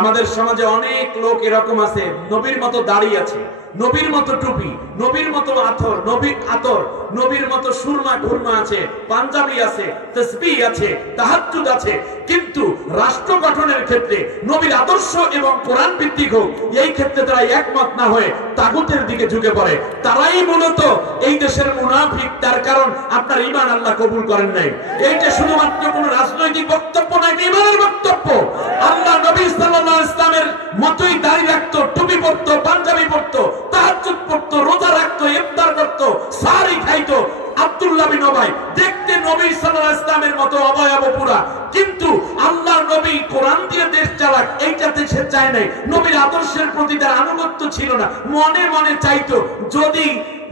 আমাদের সমাজে অনেক লোক এরকম আছে, নবীর মতো দাড়ি আছে, নবীর মতো টুপি, নবীর মতো আতর, নবীর মতো সুরমা খুরমা আছে, পাঞ্জাবি আছে, তাসবিহ আছে, তাহাজ্জুদ আছে, কিন্তু রাষ্ট্র গঠনের ক্ষেত্রে নবীর আদর্শ এবং কোরআন ভিত্তিক হোক, এই ক্ষেত্রে তারা একমত না হয়ে তাগুতের দিকে ঝুঁকে পড়ে। তারাই মূলত এই দেশের মুনাফিক। তার কারণ আপনার ঈমান আল্লাহ কবুল করেন নাই। এইটা শুধুমাত্র কোনো রাজনৈতিক বক্তব্য নয়, ঈমানের বক্তব্য। আল্লাহ নবী সাল্লাল্লাহু আলাইহি ওয়াসাল্লামের মতোই দাড়ি রাখতো, টুপি পরতো, পাঞ্জাবি পরতো, তাহাজ্জুদ পড়তো, রোজা রাখতো, ইফতার করতো, সাহরি খাইতো। আব্দুল্লাহ বিন উবাই দেখতে নবী সাল্লাল্লাহু আলাইহি ওয়াসাল্লামের মতো অবয়ব পুরা, কিন্তু আল্লাহর নবী কোরআন দিয়ে দেশ চালাক এইটাতে সে চায় নাই। নবীর আদর্শের প্রতি তার আনুগত্য ছিল না। মনে মনে চাইতো যদি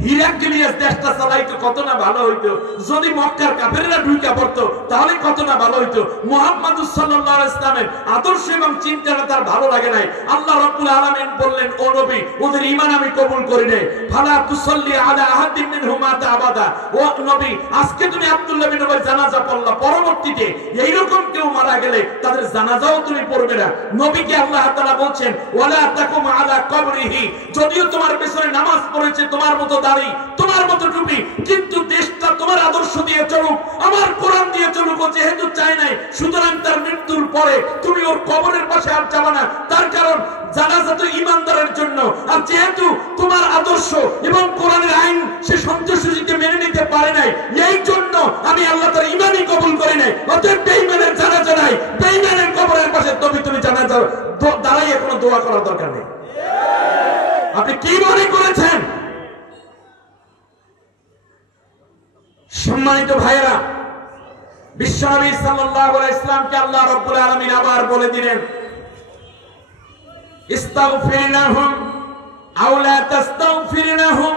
হিরাক্লিয়াস দেশটা চালাইতো কত না ভালো হইতো, যদি মক্কার কাফেররা ঢুকে পড়তো তাহলে কত না ভালো হইতো। মুহাম্মদ সাল্লাল্লাহু আলাইহি ওয়াসাল্লামের আদর্শ এবং চিন্তাটা তার ভালো লাগে নাই। আল্লাহ রাব্বুল আলামিন বললেন, ও নবী, ওদের ঈমান আমি কবুল করি নাই। ফালা তুসাল্লি আলা আহাদিন মিনহুম মাতা আবাদা। ও নবী, আজকে তুমি আব্দুল্লাহ বিন উবাইর জানাজা পড়লা, পরবর্তীতে এইরকম কেউ মারা গেলে তাদের জানাজাও তুমি পড়বে না। নবীকে আল্লাহ তাআলা বলছেন, ওয়ালা তাকুম আলা কবরিহি, যদিও তোমার পেছনে নামাজ পড়েছে, তোমার মতো দাড়ি, তোমার মতো টুপি, কিন্তু দেশটা তোমার আদর্শ দিয়ে চলুক, আমার কোরআন দিয়ে চলুক। ও যেহেতু চায় নাই, সুতরাং তার মৃত্যুর পরে তুমি ওর কবরের পাশে আর যাবে না। তার কারণ জানাজা তো ঈমানদারের জন্য, আর যেহেতু তোমার আদর্শ এবং কোরআনের আইন সে সন্তুষ্টিতে মেনে নিতে পারে নাই, এই জন্য আমি আল্লাহ তার ঈমানই কবুল করি নাই। অতএব বেঈমানের জানাজা নাই, বেঈমানের কবরের পাশে তুমি জানাজা দাঁড়াইয়ে কোনো দোয়া করার দরকার নেই। আপনি কি মনে করেছেন? সম্মানিত ভাইয়েরা, বিশ্বনবী সাল্লাল্লাহু আলাইহি ওয়াসাল্লামকে আল্লাহ রাব্বুল আলামিন আবার বলে দিলেন, ইস্তাগফির লাহুম আও লা তাস্তাগফির লাহুম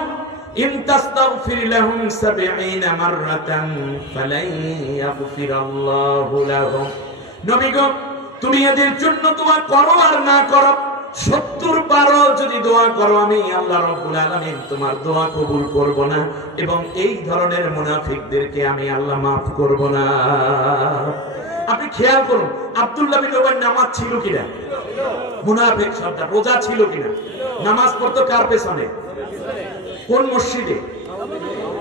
ইন তাস্তাগফির লাহুম ৭০ মাররাতান ফালাই ইয়াগফিরাল্লাহু লাহুম। নবী গো, তুমি এদের জন্য দোয়া করো আর না করো, ৭০ বারও যদি দোয়া করো, আমি আল্লাহ রাব্বুল আলামিন তোমার দোয়া কবুল করব না, এবং এই ধরনের মুনাফিকদেরকে আমি আল্লাহ মাফ করব না। আপনি খেয়াল করুন, আব্দুল্লাহ বিন উবাইর নামাজ ছিল কিনা? মুনাফিক সর্দার। রোজা ছিল কিনা? নামাজ পড়তো কার পেছনে? কোন মসজিদে?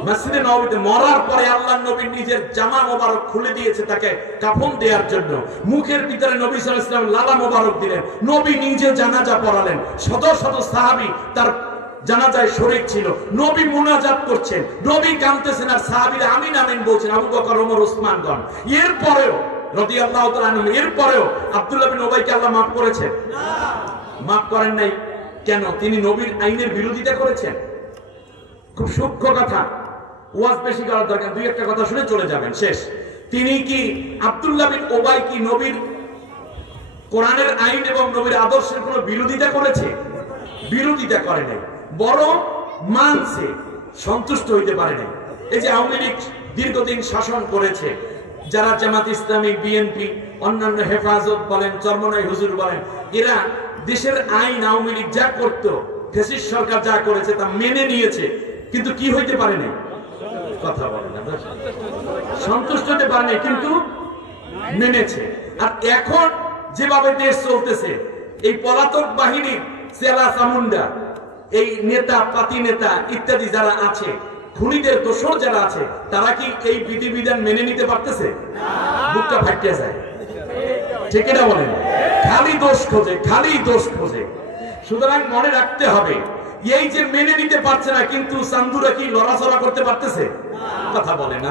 মসজিদে নববীতে। মরার পরে আল্লাহর নবী নিজের জামা মোবারক খুলে দিয়েছে তাকে কাফন দেওয়ার জন্য। মুখের ভিতরে নবী সাল্লাল্লাহু আলাইহি ওয়াসাল্লাম লালা মোবারক দিলেন। নবী নিজে জানাজা পড়ালেন। শত শত সাহাবী তার জানাজায় শরীক ছিল। নবী মুনাজাত করছেন, নবী কাঁদতেছেন, আর সাহাবীরা আমিন আমিন বলছেন, আবু বকর, ওমর, ওসমানগণ। এরপরেও রাদিয়াল্লাহু তাআলা আনহু, এরপরেও আব্দুল্লাহ বিন উবাইকে আল্লাহ মাফ করেছেন? মাফ করেন নাই। কেন? তিনি নবীর আইনের বিরোধিতা করেছেন। খুব সূক্ষ্ম কথা, ওয়াজ বেশি করার দরকার, দুই একটা কথা শুনে চলে যাবেন, শেষ। তিনি কি, আব্দুল্লাহ বিন উবাই কি নবীর কোরআনের আইন এবং নবীর আদর্শের কোনো বিরোধিতা করেছে? বিরোধিতা করে নাই, বরং মানছে, সন্তুষ্ট হইতে পারে নাই। এই যে আওয়ামী লীগ দীর্ঘদিন শাসন করেছে, যারা জামাত ইসলামী, বিএনপি, অন্যান্য হেফাজত বলেন, চরমনাই হুজুর বলেন, এরা দেশের আইন আওয়ামী লীগ যা করতো, ফ্যাসিস্ট সরকার যা করেছে তা মেনে নিয়েছে, কিন্তু কি হইতে পারে নাই? কথা বলে না, সন্তুষ্ট হতে পারে নাই, কিন্তু মেনেছে। আর এখন যেভাবে দেশ চলতেছে, এই পলাতক বাহিনীর চেলা চামুন্ডা, এই নেতা পাতি নেতা ইত্যাদি যারা আছে, খুনিদের দোসর যারা আছে, তারা কি এই বিধিবিধান মেনে নিতে পারতেছে? বুকটা ফাটিয়ে যায়, ঠিক না বলেন? খালি দোষ খোঁজে, খালি দোষ খোঁজে। সুতরাং মনে রাখতে হবে, এই যে মেনে নিতে পারছে না, কিন্তু চান্দুরা কি লড়াচড়া করতে পারতেছে? কথা বলে না,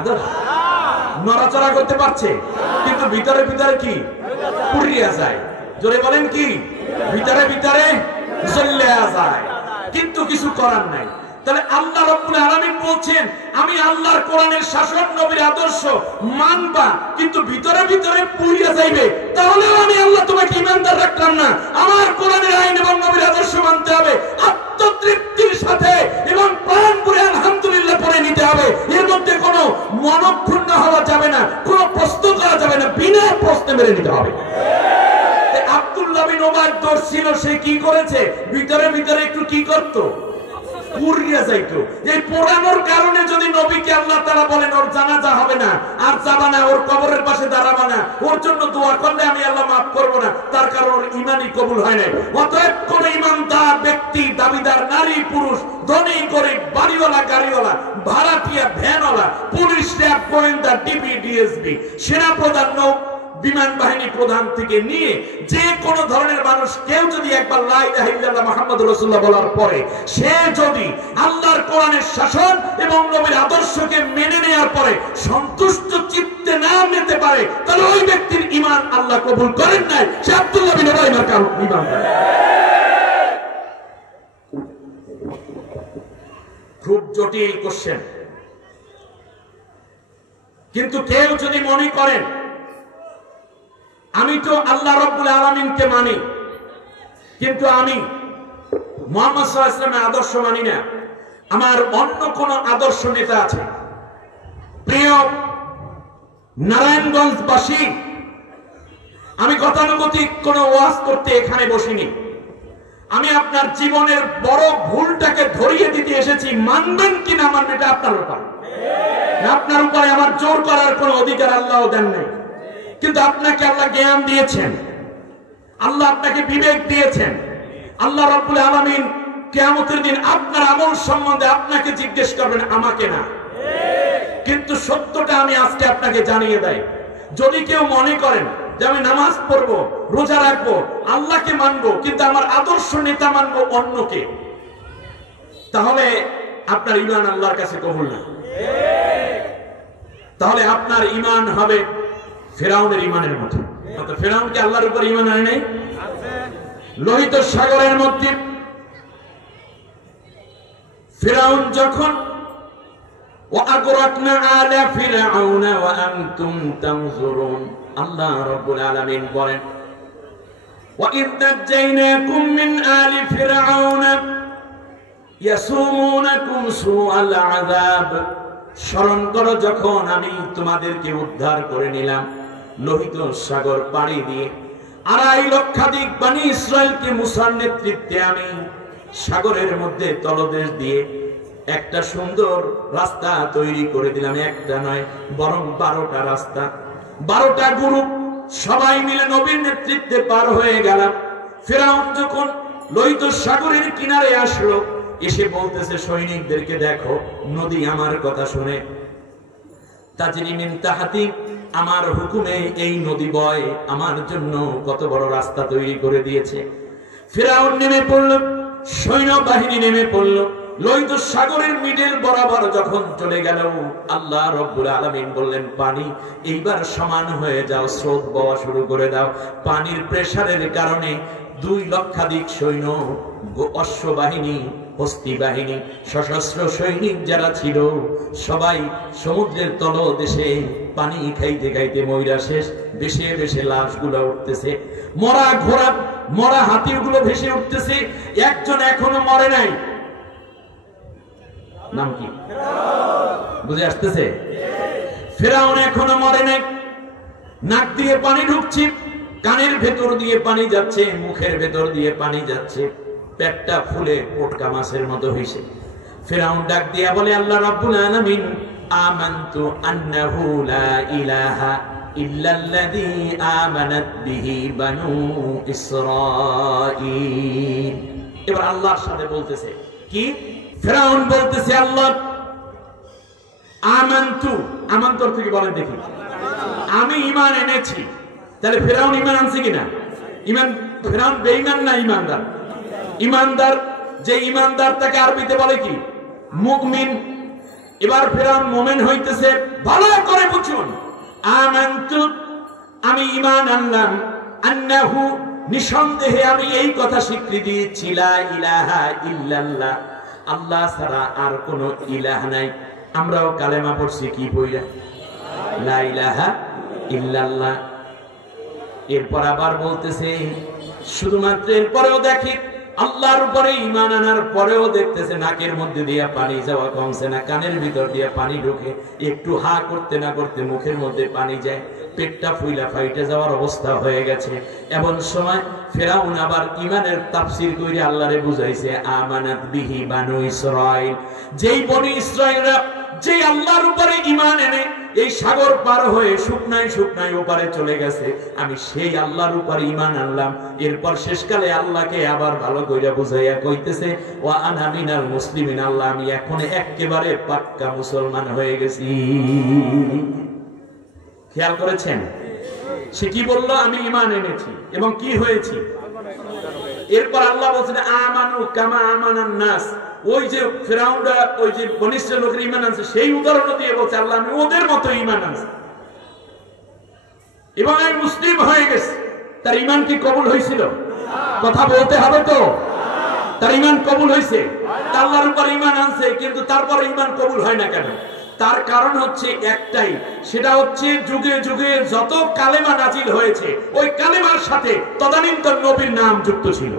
নড়াচড়া করতে পারছে, কিন্তু ভিতরে ভিতরে কি পুড়িয়া যায়। জোরে বলেন, কি ভিতরে ভিতরে জ্বলে যায়, কিন্তু কিছু করার নাই। তাহলে আল্লাহ রাব্বুল আলামিন বলছেন, আমি আল্লাহর কোরআনের শাসন, নবীর আদর্শ মানবা, কিন্তু ভিতরে ভিতরে পুড়িয়া যাইবে, তাহলেও আমি আল্লাহ তোমাকে ঈমানদার রাখলাম না। আমার কোরআনের আইন এবং নবীর আদর্শ মানতে হবে, আত্মতৃপ্তির সাথে এবং প্রাণ পুরে আলহামদুলিল্লাহ পড়ে নিতে হবে। এর মধ্যে কোনো মনক্ষুণ্ণ হওয়া যাবে না, কোনো প্রশ্ন করা যাবে না, বিনা প্রশ্নে মেনে নিতে হবে। আব্দুল্লাহ বিন উবাই দোষ ছিল, সে কি করেছে? ভিতরে ভিতরে একটু কি করতো? পুড়িয়ে যাইতো। এই পোড়ানোর কারণে যদি নবীকে আল্লাহ তাআলা বলেন ওর জানাজা হবে না, আর যাবা না, ওর কবরের পাশে দাঁড়াবা না, ওর জন্য দোয়া করলে আমি আল্লাহ মাফ করব না, তার কারণ ওর ঈমানই কবুল হয় নাই। অতএব কোন ঈমানদার ব্যক্তি, দাবিদার নারী পুরুষ, ধনী গরিব, বাড়িওয়ালা গাড়িওয়ালা, ভাড়াটিয়া ভ্যানওয়ালা, পুলিশ, র্যাব, গোয়েন্দা, ডিবি, ডিএসপি, সেনাপ্রধান, নৌ বিমান বাহিনী প্রধান থেকে নিয়ে যে কোন ধরনের মানুষ, কেউ যদি একবার লা ইলাহা ইল্লাল্লাহ মুহাম্মাদুর রাসূলুল্লাহ বলার পরে সে যদি আল্লাহর কোরআনের শাসন এবং নবীর আদর্শকে মেনে নেওয়ার পরে সন্তুষ্ট চিত্তে না নিতে পারে, তাহলে ওই ব্যক্তির ঈমান আল্লাহ কবুল করেন নাই। সে আব্দুল্লাহ বিন উবাই মার্কার ঈমান। খুব জটিল কোশ্চেন, কিন্তু কেউ যদি মনে করেন আমি তো আল্লাহ রাব্বুল আলামিনকে মানি, কিন্তু আমি মুহাম্মদ সাল্লাল্লাহু আলাইহি ওয়াসাল্লামের আদর্শ মানি না, আমার অন্য কোন আদর্শ নেতা আছে। প্রিয় নারায়ণগঞ্জবাসী, আমি গতানুগতিক কোন ওয়াজ করতে এখানে বসিনি। আমি আপনার জীবনের বড় ভুলটাকে ধরিয়ে দিতে এসেছি। মানবেন কি না মানবেন এটা আপনার ব্যাপার, আপনার উপরে আমার জোর করার কোন অধিকার আল্লাহ দেন নাই। কিন্তু আপনাকে আল্লাহ জ্ঞান দিয়েছেন, আল্লাহ আপনাকে বিবেক দিয়েছেন। আল্লাহ রাব্বুল আলামিন কিয়ামতের দিন আপনার আমল সম্বন্ধে আপনাকে জিজ্ঞেস করবেন, আমাকে না। কিন্তু সত্যটা আমি আজকে আপনাকে জানিয়ে দেই। যদি কেউ মনে করেন যে আমি নামাজ পড়বো, রোজা রাখবো, আল্লাহকে মানবো, কিন্তু আমার আদর্শ নেতা মানবো অন্যকে, তাহলে আপনার ঈমান আল্লাহর কাছে কবুল না। তাহলে আপনার ঈমান হবে ফিরআউনের ঈমানের মতো। ফিরআউন কি আল্লাহর উপর ঈমান আনে নাই? লোহিত সাগরের মধ্যে ফিরআউন যখন ওয়াগরাকনা আলা ফিরআউনা ওয়া আনতুম তানজুরুন, আল্লাহ রাব্বুল আলামিন বলেন ওয়া ইয নাজাইনাকুম মিন আলি ফিরআউনা ইয়াসুমুনাকুম সুআল আযাব, স্মরণ করো যখন আমি তোমাদেরকে উদ্ধার করে নিলাম লোহিত সাগর পাড়ি দিয়ে। 2.5 লক্ষাধিক বনি ইসরায়েলকে মুসার নেতৃত্বে আমি সাগরের মধ্যে তলদেশ দিয়ে একটা সুন্দর রাস্তা তৈরি করে দিলাম। একটা নয়, বরং 12টা রাস্তা, 12টা গ্রুপ, সবাই মিলে নবীর নেতৃত্বে পার হয়ে গেলাম। ফিরআউন যখন লোহিত সাগরের কিনারে আসলো, এসে বলতেছে সৈনিকদেরকে, দেখো নদী আমার কথা শুনে, তাজরি মিন তাহতি, আমার হুকুমে এই নদী বয়, আমার জন্য কত বড় রাস্তা তৈরি করে দিয়েছে। ফিরআউন নেমে পড়ল, সৈন্যবাহিনী নেমে পড়ল, লোহিত সাগরের মিডল বরাবর যখন চলে গেল, আল্লাহ রাব্বুল আলামিন বললেন, পানি এইবার সমান হয়ে যাও, স্রোত বওয়া শুরু করে দাও। পানির প্রেসারের কারণে 2 লক্ষাধিক সৈন্য, অশ্ববাহিনী, হস্তি বাহিনী, সশস্ত্র সৈনিক যারা ছিল, সবাই সমুদ্রের তলদেশে পানি খাইতে খাইতে মইরা শেষ। ভেসে ভেসে লাশগুলো উঠতেছে, মরা ঘোড়া, মরা হাতিগুলো ভেসে উঠতেছে। একজন এখনো মরে নাই, নাম কি বুঝে আসতেছে? ফিরআউন এখনো মরে নাই। নাক দিয়ে পানি ঢুকছে, কানের ভেতর দিয়ে পানি যাচ্ছে, মুখের ভেতর দিয়ে পানি যাচ্ছে, পেটটা ফুলে পটকা মাছের মতো হইছে। ফিরআউন ডাক দিয়া বলে, আল্লাহ রাব্বুল আলামিন, আমানতু আন্নাহু লা ইলাহা ইল্লাল্লাযী আমানাত বিহি বানু ইসরাঈল। এবার আল্লাহর সাথে বলতেছে কি? ফিরআউন বলতেছে, আল্লাহ আমানতু, আমান্তর থেকে বলেন দেখি, আমি ঈমান এনেছি। তাহলে ফিরআউন ঈমান আনছে কিনা? ঈমান, ফিরআউন বেঈমান না ঈমানদার? ঈমানদার। যে ঈমানদার তাকে আরবিতে বলে কি? মুমিন। এবার ফিরআউন মুমিন হইতেছে, ভালো করে বুঝুন। আমানতু, আমি ঈমান আনলাম, আন্নাহু, নিঃসন্দেহে আমি এই কথা স্বীকৃতি দিচ্ছি, লা ইলাহা ইল্লাল্লাহ, আল্লাহ ছাড়া আর কোন ইলাহ নাই। আমরাও কালেমা পড়ছি কি পড়া? লা ইলাহা ইল্লাল্লাহ। এরপর আবার বলতেছে, শুধুমাত্র এরপরেও দেখি আল্লাহর উপরে ঈমান আনার পরেও দেখতেছে নাকের মধ্যে দিয়ে পানি যাওয়া কমছে না, কানের ভিতর দিয়ে পানি ঢোকে, একটু হা করতে না করতে মুখের মধ্যে পানি যায়, পেটটা ফুইলা ফাইটে যাওয়ার অবস্থা হয়ে গেছে। এমন সময় ফেরাউন আবার ঈমানের তাফসীর কইরে আল্লাহরে বুঝাইছে, আমানাত বিহি বানু ইসরাঈল, যেই বনি ইসরাঈলরা যে আল্লাহর উপরে ঈমান এনে এই সাগর পার হয়ে শুকনায় শুকনায় ওপারে চলে গেছে, আমি সেই আল্লাহর উপর ঈমান আনলাম। এরপর শেষকালে আল্লাহকে আবার ভালো কইরা বুঝাইয়া কইতেছে, ওয়া আনা মিনাল মুসলিমিন, আল্লাহ আমি এখন একেবারে পাক্কা মুসলমান হয়ে গেছি। খেয়াল করেছেন সে কি বলল? আমি ঈমান এনেছি এবং কি হয়েছি। এরপর আল্লাহ বলছেন আমানু কামা আমানান নাস, ওই যে ফিরাউনরা ওই যে বনি ইসরাঈলের লোকের ঈমান আনছে সেই উদাহরণ দিয়ে বলছে আল্লাহ আমি ওদের মতো ঈমান আনছি এবং আমি মুসলিম হয়ে গেছি। তার ঈমান কি কবুল হয়েছিল? কথা বলতে হবে তো। তার ঈমান কবুল হয়েছে, আল্লাহর উপর ঈমান আনছে, কিন্তু তারপর ঈমান কবুল হয় না কেন? তার কারণ হচ্ছে একটাই, সেটা হচ্ছে যুগে যুগে যত কালেমা নাজিল হয়েছে ওই কালেমার সাথে তদানীন্তন নবীর নাম যুক্ত ছিল।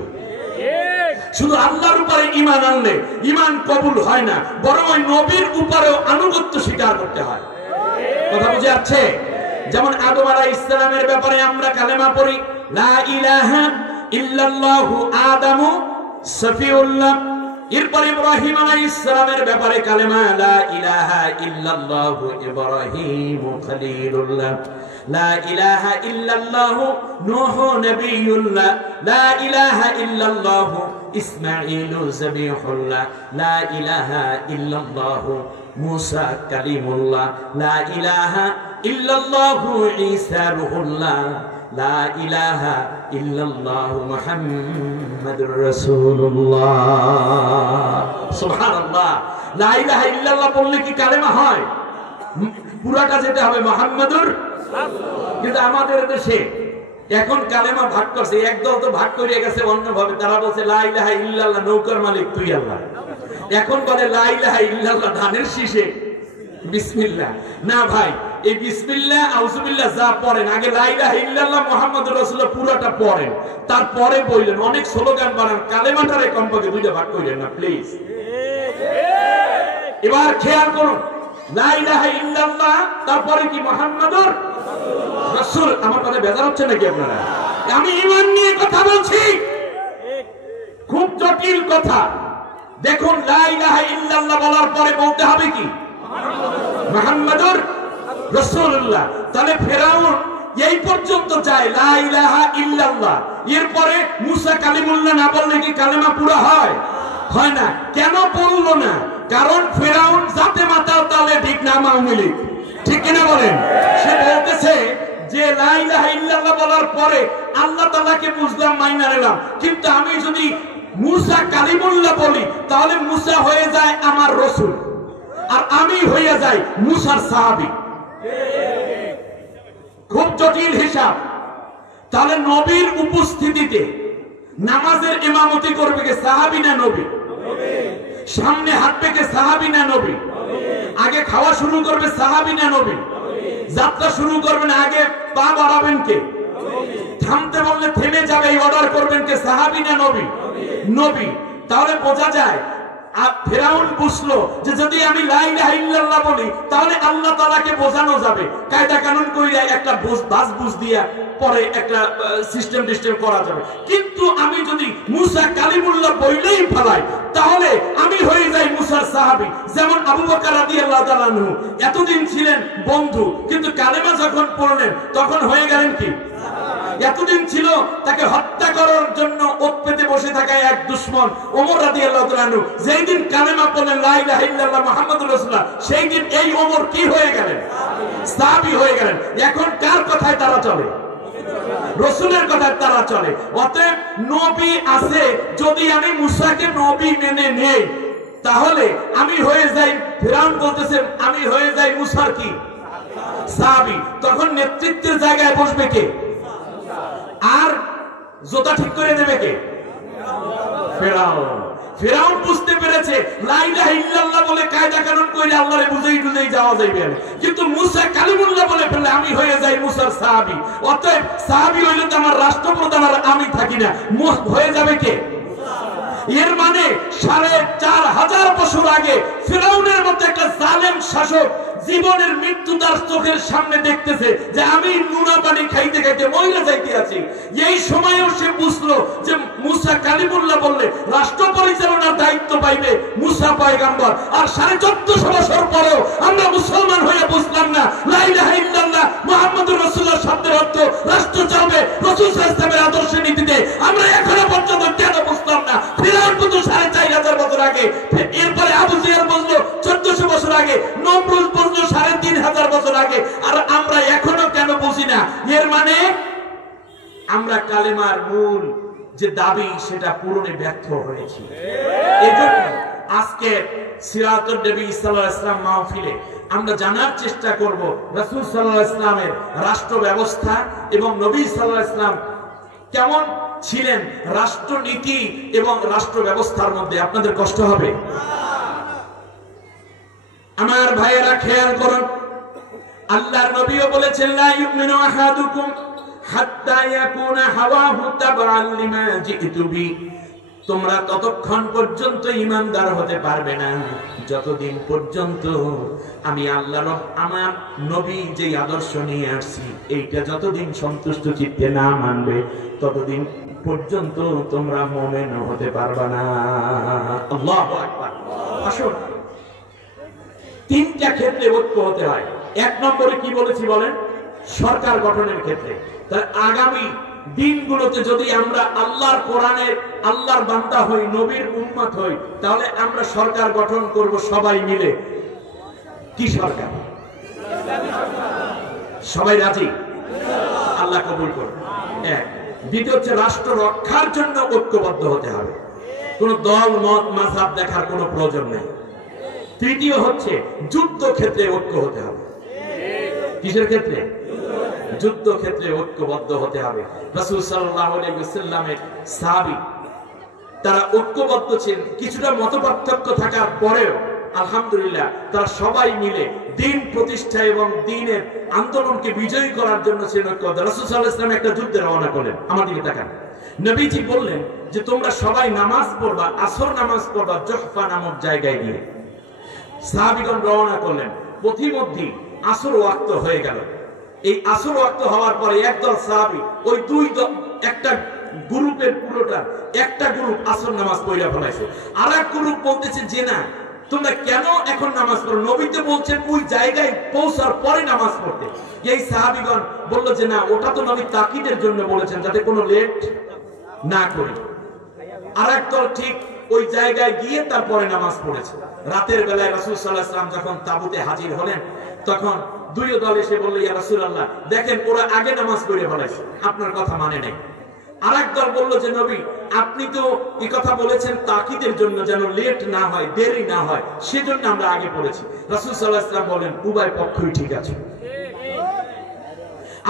শুধু আল্লাহর উপরে ঈমান আনলে ঈমান কবুল হয় না, বরং ওই নবীর উপরেও আনুগত্য স্বীকার করতে হয়। কথা বুঝে যাচ্ছে? যেমন আদম আলাইহিস সালামের ব্যাপারে আমরা কালেমা পড়ি, লা ইলাহা ইল্লাল্লাহু আদামু সফিউল্লাহ। এরপর ইব্রাহিম আলাইহিস সালামের ব্যাপারে কালেমা, লা ইলাহা ইল্লাল্লাহু ইব্রাহিম খলিলুল্লাহ, লা ইলাহা ইল্লাল্লাহু নূহ নবিয়ুল্লাহ, লা ইলাহা ইল্লাল্লাহু ইসমাঈলু যাবিহুল্লাহ, লা ইলাহা ইল্লাল্লাহু মুসা কালিমুল্লাহ, লা ইলাহা ইল্লাল্লাহু ঈসা রূহুল্লাহ, লা ইলাহা ইল্লাল্লাহু মুহাম্মাদুর রাসূলুল্লাহ। সুবহানাল্লাহ। লা ইলাহা ইল্লাল্লাহ বললে কি কালেমা হয়? পুরাটা যেতে হবে মুহাম্মাদুর রাসূলুল্লাহ। কিন্তু আমাদের দেশে এখন কালেমা ভাগ করছে, একদল তো ভাগ করে গেছে অন্যভাবে। তারা বলছে লা ইলাহা ইল্লাল্লাহ নৌকার মালিক তুই আল্লাহ। এখন বলে লা ইলাহা ইল্লাল্লাহ ধানের শীষে বিসমিল্লাহ। না ভাই, এই বিসমিল্লাহ আউযুবিল্লাহ যা পড়েন, আগে লা ইলাহা ইল্লাল্লাহ মুহাম্মাদুর রাসূলুল্লাহ পুরোটা পড়েন, তারপরে বললেন। অনেক স্লোগান বানান, কালেমাটারে কমপক্ষে দুইটা ভাগ কইলেন না প্লিজ। এবার খেয়াল করুন, লা ইলাহা ইল্লাল্লাহ তারপরে কি মুহাম্মাদুর রাসূল। আমার কথা বেজার হচ্ছে নাকি আপনারা? আমি ঈমান নিয়ে কথা বলছি, খুব জটিল কথা। দেখুন, লা ইলাহা ইল্লাল্লাহ বলার পরে বলতে হবে কি? মুহাম্মাদুর রাসূলুল্লাহ। তাহলে ফেরাউন এই পর্যন্ত যায় লা ইলাহা ইল্লাল্লাহ, এরপরে মুসা কালিমুল্লাহ না বললে কি কালেমা পুরো হয়? হয় না। কেন বললো না? কারণ ফেরাউন জাতে মাতাল তালে ঠিক না মাউমিলি, ঠিক কিনা বলেন? সে বলতেছে যে লা ইলাহা ইল্লাল্লাহ বলার পরে আল্লাহ তাআলাকে বুঝলাম, মাইনা নিলাম, কিন্তু আমি যদি মুসা কালিমুল্লাহ বলি তাহলে মুসা হয়ে যায় আমার রাসূল আর আমি হয়ে যাই মুসার সাহাবী। খুব জটিল হিসাব। তাহলে নবীর উপস্থিতিতে নামাজের ইমামতি করবে কে, সাহাবী না নবী? সামনে হাঁটবে কে, সাহাবী না নবী? আগে খাওয়া শুরু করবে সাহাবী না নবী? যাত্রা শুরু করবেন আগে পা বাড়াবেন কে? থামতে বললে থেমে যাবে এই অর্ডার করবেন কে, সাহাবী না নবী? নবী। তাহলে বোঝা যায় ফেরাউন বুঝলো যে যদি আমি লা ইলাহা ইল্লাল্লাহ বলি তাহলে আল্লাহ তাআলাকে বোঝানো যাবে, কায়দা কানুন কইরা একটা বাস বুঝ দিয়া পরে একটা সিস্টেম করা যাবে। কিন্তু আমি যদি মুসা কালিমুল্লাহ বইলেই ফেলাই তাহলে আমি হয়ে যাই মুসার সাহাবী। যেমন আবু বকর রাদিয়াল্লাহু তাআলা আনহু এতদিন ছিলেন বন্ধু, কিন্তু কালেমা যখন পড়লেন তখন হয়ে গেলেন কি? এতদিন ছিল তাকে হত্যা করার জন্য ওত পেতে বসে থাকা এক দুশমন ওমর রাদিয়াল্লাহু তাআলা আনহু, যেই দিন কালেমা পড়লেন লা ইলাহা ইল্লাল্লাহ মুহাম্মাদুর রাসূলুল্লাহ, সেই দিন এই ওমর কি হয়ে গেলেন? সাহাবী হয়ে গেলেন। এখন কার কথায় তারা চলে? রাসূলের কথায় তারা চলে। অতএব নবী আছে, যদি আমি মুসাকে নবী মেনে নেই তাহলে আমি হয়ে যাই, ফিরআউন বলতেছেন আমি হয়ে যাই মুসার কি? সাহাবী। তখন নেতৃত্বের জায়গায় বসবে কে? আর জোতা ঠিক করে দেবে কে? ফেরাউন। ফেরাউন বুঝতে পেরেছে লা ইলাহা ইল্লাল্লাহ বলে কায়দা কানুন কইলে আল্লাহরে বুঝাই যাওয়া যাবে, কিন্তু মুসা কালিমুল্লাহ বলে ফেললে আমি হয়ে যাই মুসার সাহাবী। অতএব সাহাবী হইলে তো আমার রাষ্ট্রপ্রধান আর আমি থাকি না, হয়ে যাবে কে? এর মানে 4500 বছর আগে ফিরাউনের মতো একটা জালেম শাসক জীবনের মৃত্যু তার চোখের সামনে দেখতেছে যে আমি নুনা পানি খাইতে খাইতে মইরা যাইতে আছি। এই সময়ও সে বুঝলো যে মুসা কালিমুল্লাহ বললে রাষ্ট্র পরিচালনার দায়িত্ব পাইবে মুসা পয়গম্বর। আর 1450 বছর পরেও আমরা মুসলমান হয়ে বুঝলাম না লা ইলাহা ইল্লাল্লাহ মুহাম্মাদুর রাসূলুল্লাহ শব্দের অর্থ রাষ্ট্র চলবে রাসূল সাল্লাল্লাহু আলাইহি ওয়াসাল্লামের আদর্শ নীতিতে। আমরা এখনো পর্যন্ত কেন বুঝলাম না? ফিরাউন বুঝলো 4500 বছর আগে, এরপরে আবু জেহেল বুঝলো 1400 বছর আগে, নমরুদ বুঝলো 3500 বছর আগে, আর আমরা এখনো কেন বুঝি না? এর মানে আমরা কালেমার মূল যে দাবি সেটা পূরণে ব্যর্থ হয়েছি। এজন্য আজকে সিরাতুন নবী সাল্লাল্লাহু আলাইহি ওয়াসাল্লাম মাহফিলে আমরা জানার চেষ্টা করব রাসূল সাল্লাল্লাহু আলাইহি ওয়াসাল্লামের রাষ্ট্র ব্যবস্থা এবং নবী সাল্লাল্লাহু আলাইহি ওয়াসাল্লাম কেমন ছিলেন রাষ্ট্রনীতি এবং রাষ্ট্র ব্যবস্থার মধ্যে। আপনাদের কষ্ট হবে? আমার ভাইয়েরা খেয়াল করুন, আল্লাহর নবীও বলেছেন লা ইউমিনু আহাদুকুম হাত্তা ইয়াকুনা হাওয়াহু তাবআন লিমা জিতু বি। তোমরা ততক্ষণ পর্যন্ত ঈমানদার হতে পারবে না যতদিন পর্যন্ত আমি আল্লাহর আমার নবী যে আদর্শ নিয়ে আসছি এইটা যতদিন সন্তুষ্ট চিত্তে না মানবে ততদিন পর্যন্ত তোমরা মুমিন হতে পারবে না। আল্লাহু আকবার। আসুন, তিনটা ক্ষেত্রে ঐক্য হতে হয়। এক নম্বরে কি বলেছি বলেন? সরকার গঠনের ক্ষেত্রে। তাহলে আগামী দিনগুলোতে যদি আমরা আল্লাহর কোরআনের আল্লাহর বান্দা হই, নবীর উম্মত হই, তাহলে আমরা সরকার গঠন করব সবাই মিলে। কি সরকার? সবাই রাজি? আল্লাহ কবুল করুন। এক। দ্বিতীয় হচ্ছে রাষ্ট্র রক্ষার জন্য ঐক্যবদ্ধ হতে হবে, কোন দল মত মাযহাব দেখার কোনো প্রয়োজন নেই। তৃতীয় হচ্ছে যুদ্ধ ক্ষেত্রে ঐক্য হতে হবে। কিসের ক্ষেত্রে? যুদ্ধ ক্ষেত্রে ঐক্যবদ্ধ হতে হবে। রাসূল সাল্লাল্লাহু আলাইহি ওয়াসাল্লামের সাহাবী তারা ঐক্যবদ্ধ ছিলেন, কিছুটা মতপার্থক্য থাকার পরেও আলহামদুলিল্লাহ তারা সবাই মিলে দ্বীন প্রতিষ্ঠা এবং দ্বীনের আন্দোলনকে বিজয়ী করার জন্য ছিলেন ঐক্যবদ্ধ। রাসূল সাল্লাল্লাহু আলাইহি ওয়াসাল্লাম একটা যুদ্ধে রওনা করলেন। আমার দিকে তাকান। নবীজি বললেন যে তোমরা সবাই নামাজ পড়বা, আসর নামাজ পড়বা জুহফা নামক জায়গায় গিয়ে। সাহাবীগণ রওনা করলেন। পথিমধ্যে আসর ওয়াক্ত হয়ে গেল। এই আসর ওয়াক্ত হওয়ার পরে একদল সাহাবী ওই দুই দল একটা গ্রুপের পুরোটা একটা গ্রুপ আসর নামাজ পড়া ফেলাইছে, আর এক গ্রুপ বলতেছে যে না তোমরা কেন এখন নামাজ পড়ো? নবী তো বলছেন ওই জায়গায় পৌঁছার পরে নামাজ পড়তে। এই সাহাবীগণ বলল যে না, ওটা তো নবী তাকিদের জন্য বলেছেন যাতে কোনো লেট না করি। আর এক দল ঠিক ওই জায়গায় গিয়ে তারপরে নামাজ পড়েছে। রাতের বেলায় রাসূল সাল্লাল্লাহু আলাইহি ওয়াসাল্লাম যখন তাবুতে হাজির হলেন তখন দুই দল এসে বলল ইয়া রাসূলুল্লাহ দেখেন ওরা আগে নামাজ পড়ে ফেলেছে, আপনার কথা মানে নাই। আরেক দল বলল যে নবী আপনি তো এই কথা বলেছেন তাকিদের জন্য যেন লেট না হয়, দেরি না হয়, সেজন্য আমরা আগে পড়েছি। রাসূল সাল্লাল্লাহু আলাইহি ওয়াসাল্লাম বলেন উভয় পক্ষই ঠিক আছে।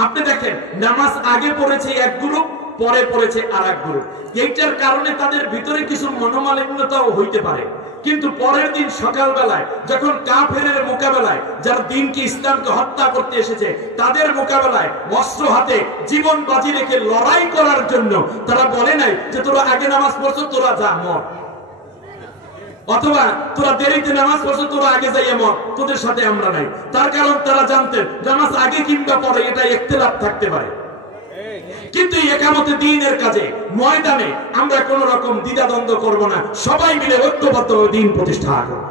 আপনি দেখেন নামাজ আগে পড়েছে এক গ্রুপ, পরে পড়েছে আরেক গ্রুপ। এইটার কারণে তাদের ভিতরে কিছু মনোমালিন্যতাও হইতে পারে, কিন্তু পরের দিন সকালবেলায় যখন কাফেরের মোকাবেলায় যারা দ্বীনকে ইসলামকে হত্যা করতে এসেছে তাদের মোকাবেলায় অস্ত্র হাতে জীবন বাজি রেখে লড়াই করার জন্য তারা বলে নাই যে তোরা আগে নামাজ পড়ছো তোরা যা মর, অথবা তোরা দেরিতে নামাজ পড়ছো তোরা আগে যাইয়া মর, তোদের সাথে আমরা নাই। তার কারণ তারা জানতেন নামাজ আগে কিংবা পরে এটা ইখতিলাফ থাকতে পারে, কিন্তু একামতে দ্বীনের কাজে ময়দানে আমরা কোন রকম দ্বিধাদ্বন্দ্ব করব না, সবাই মিলে ঐক্যবদ্ধ দ্বীন প্রতিষ্ঠা করব।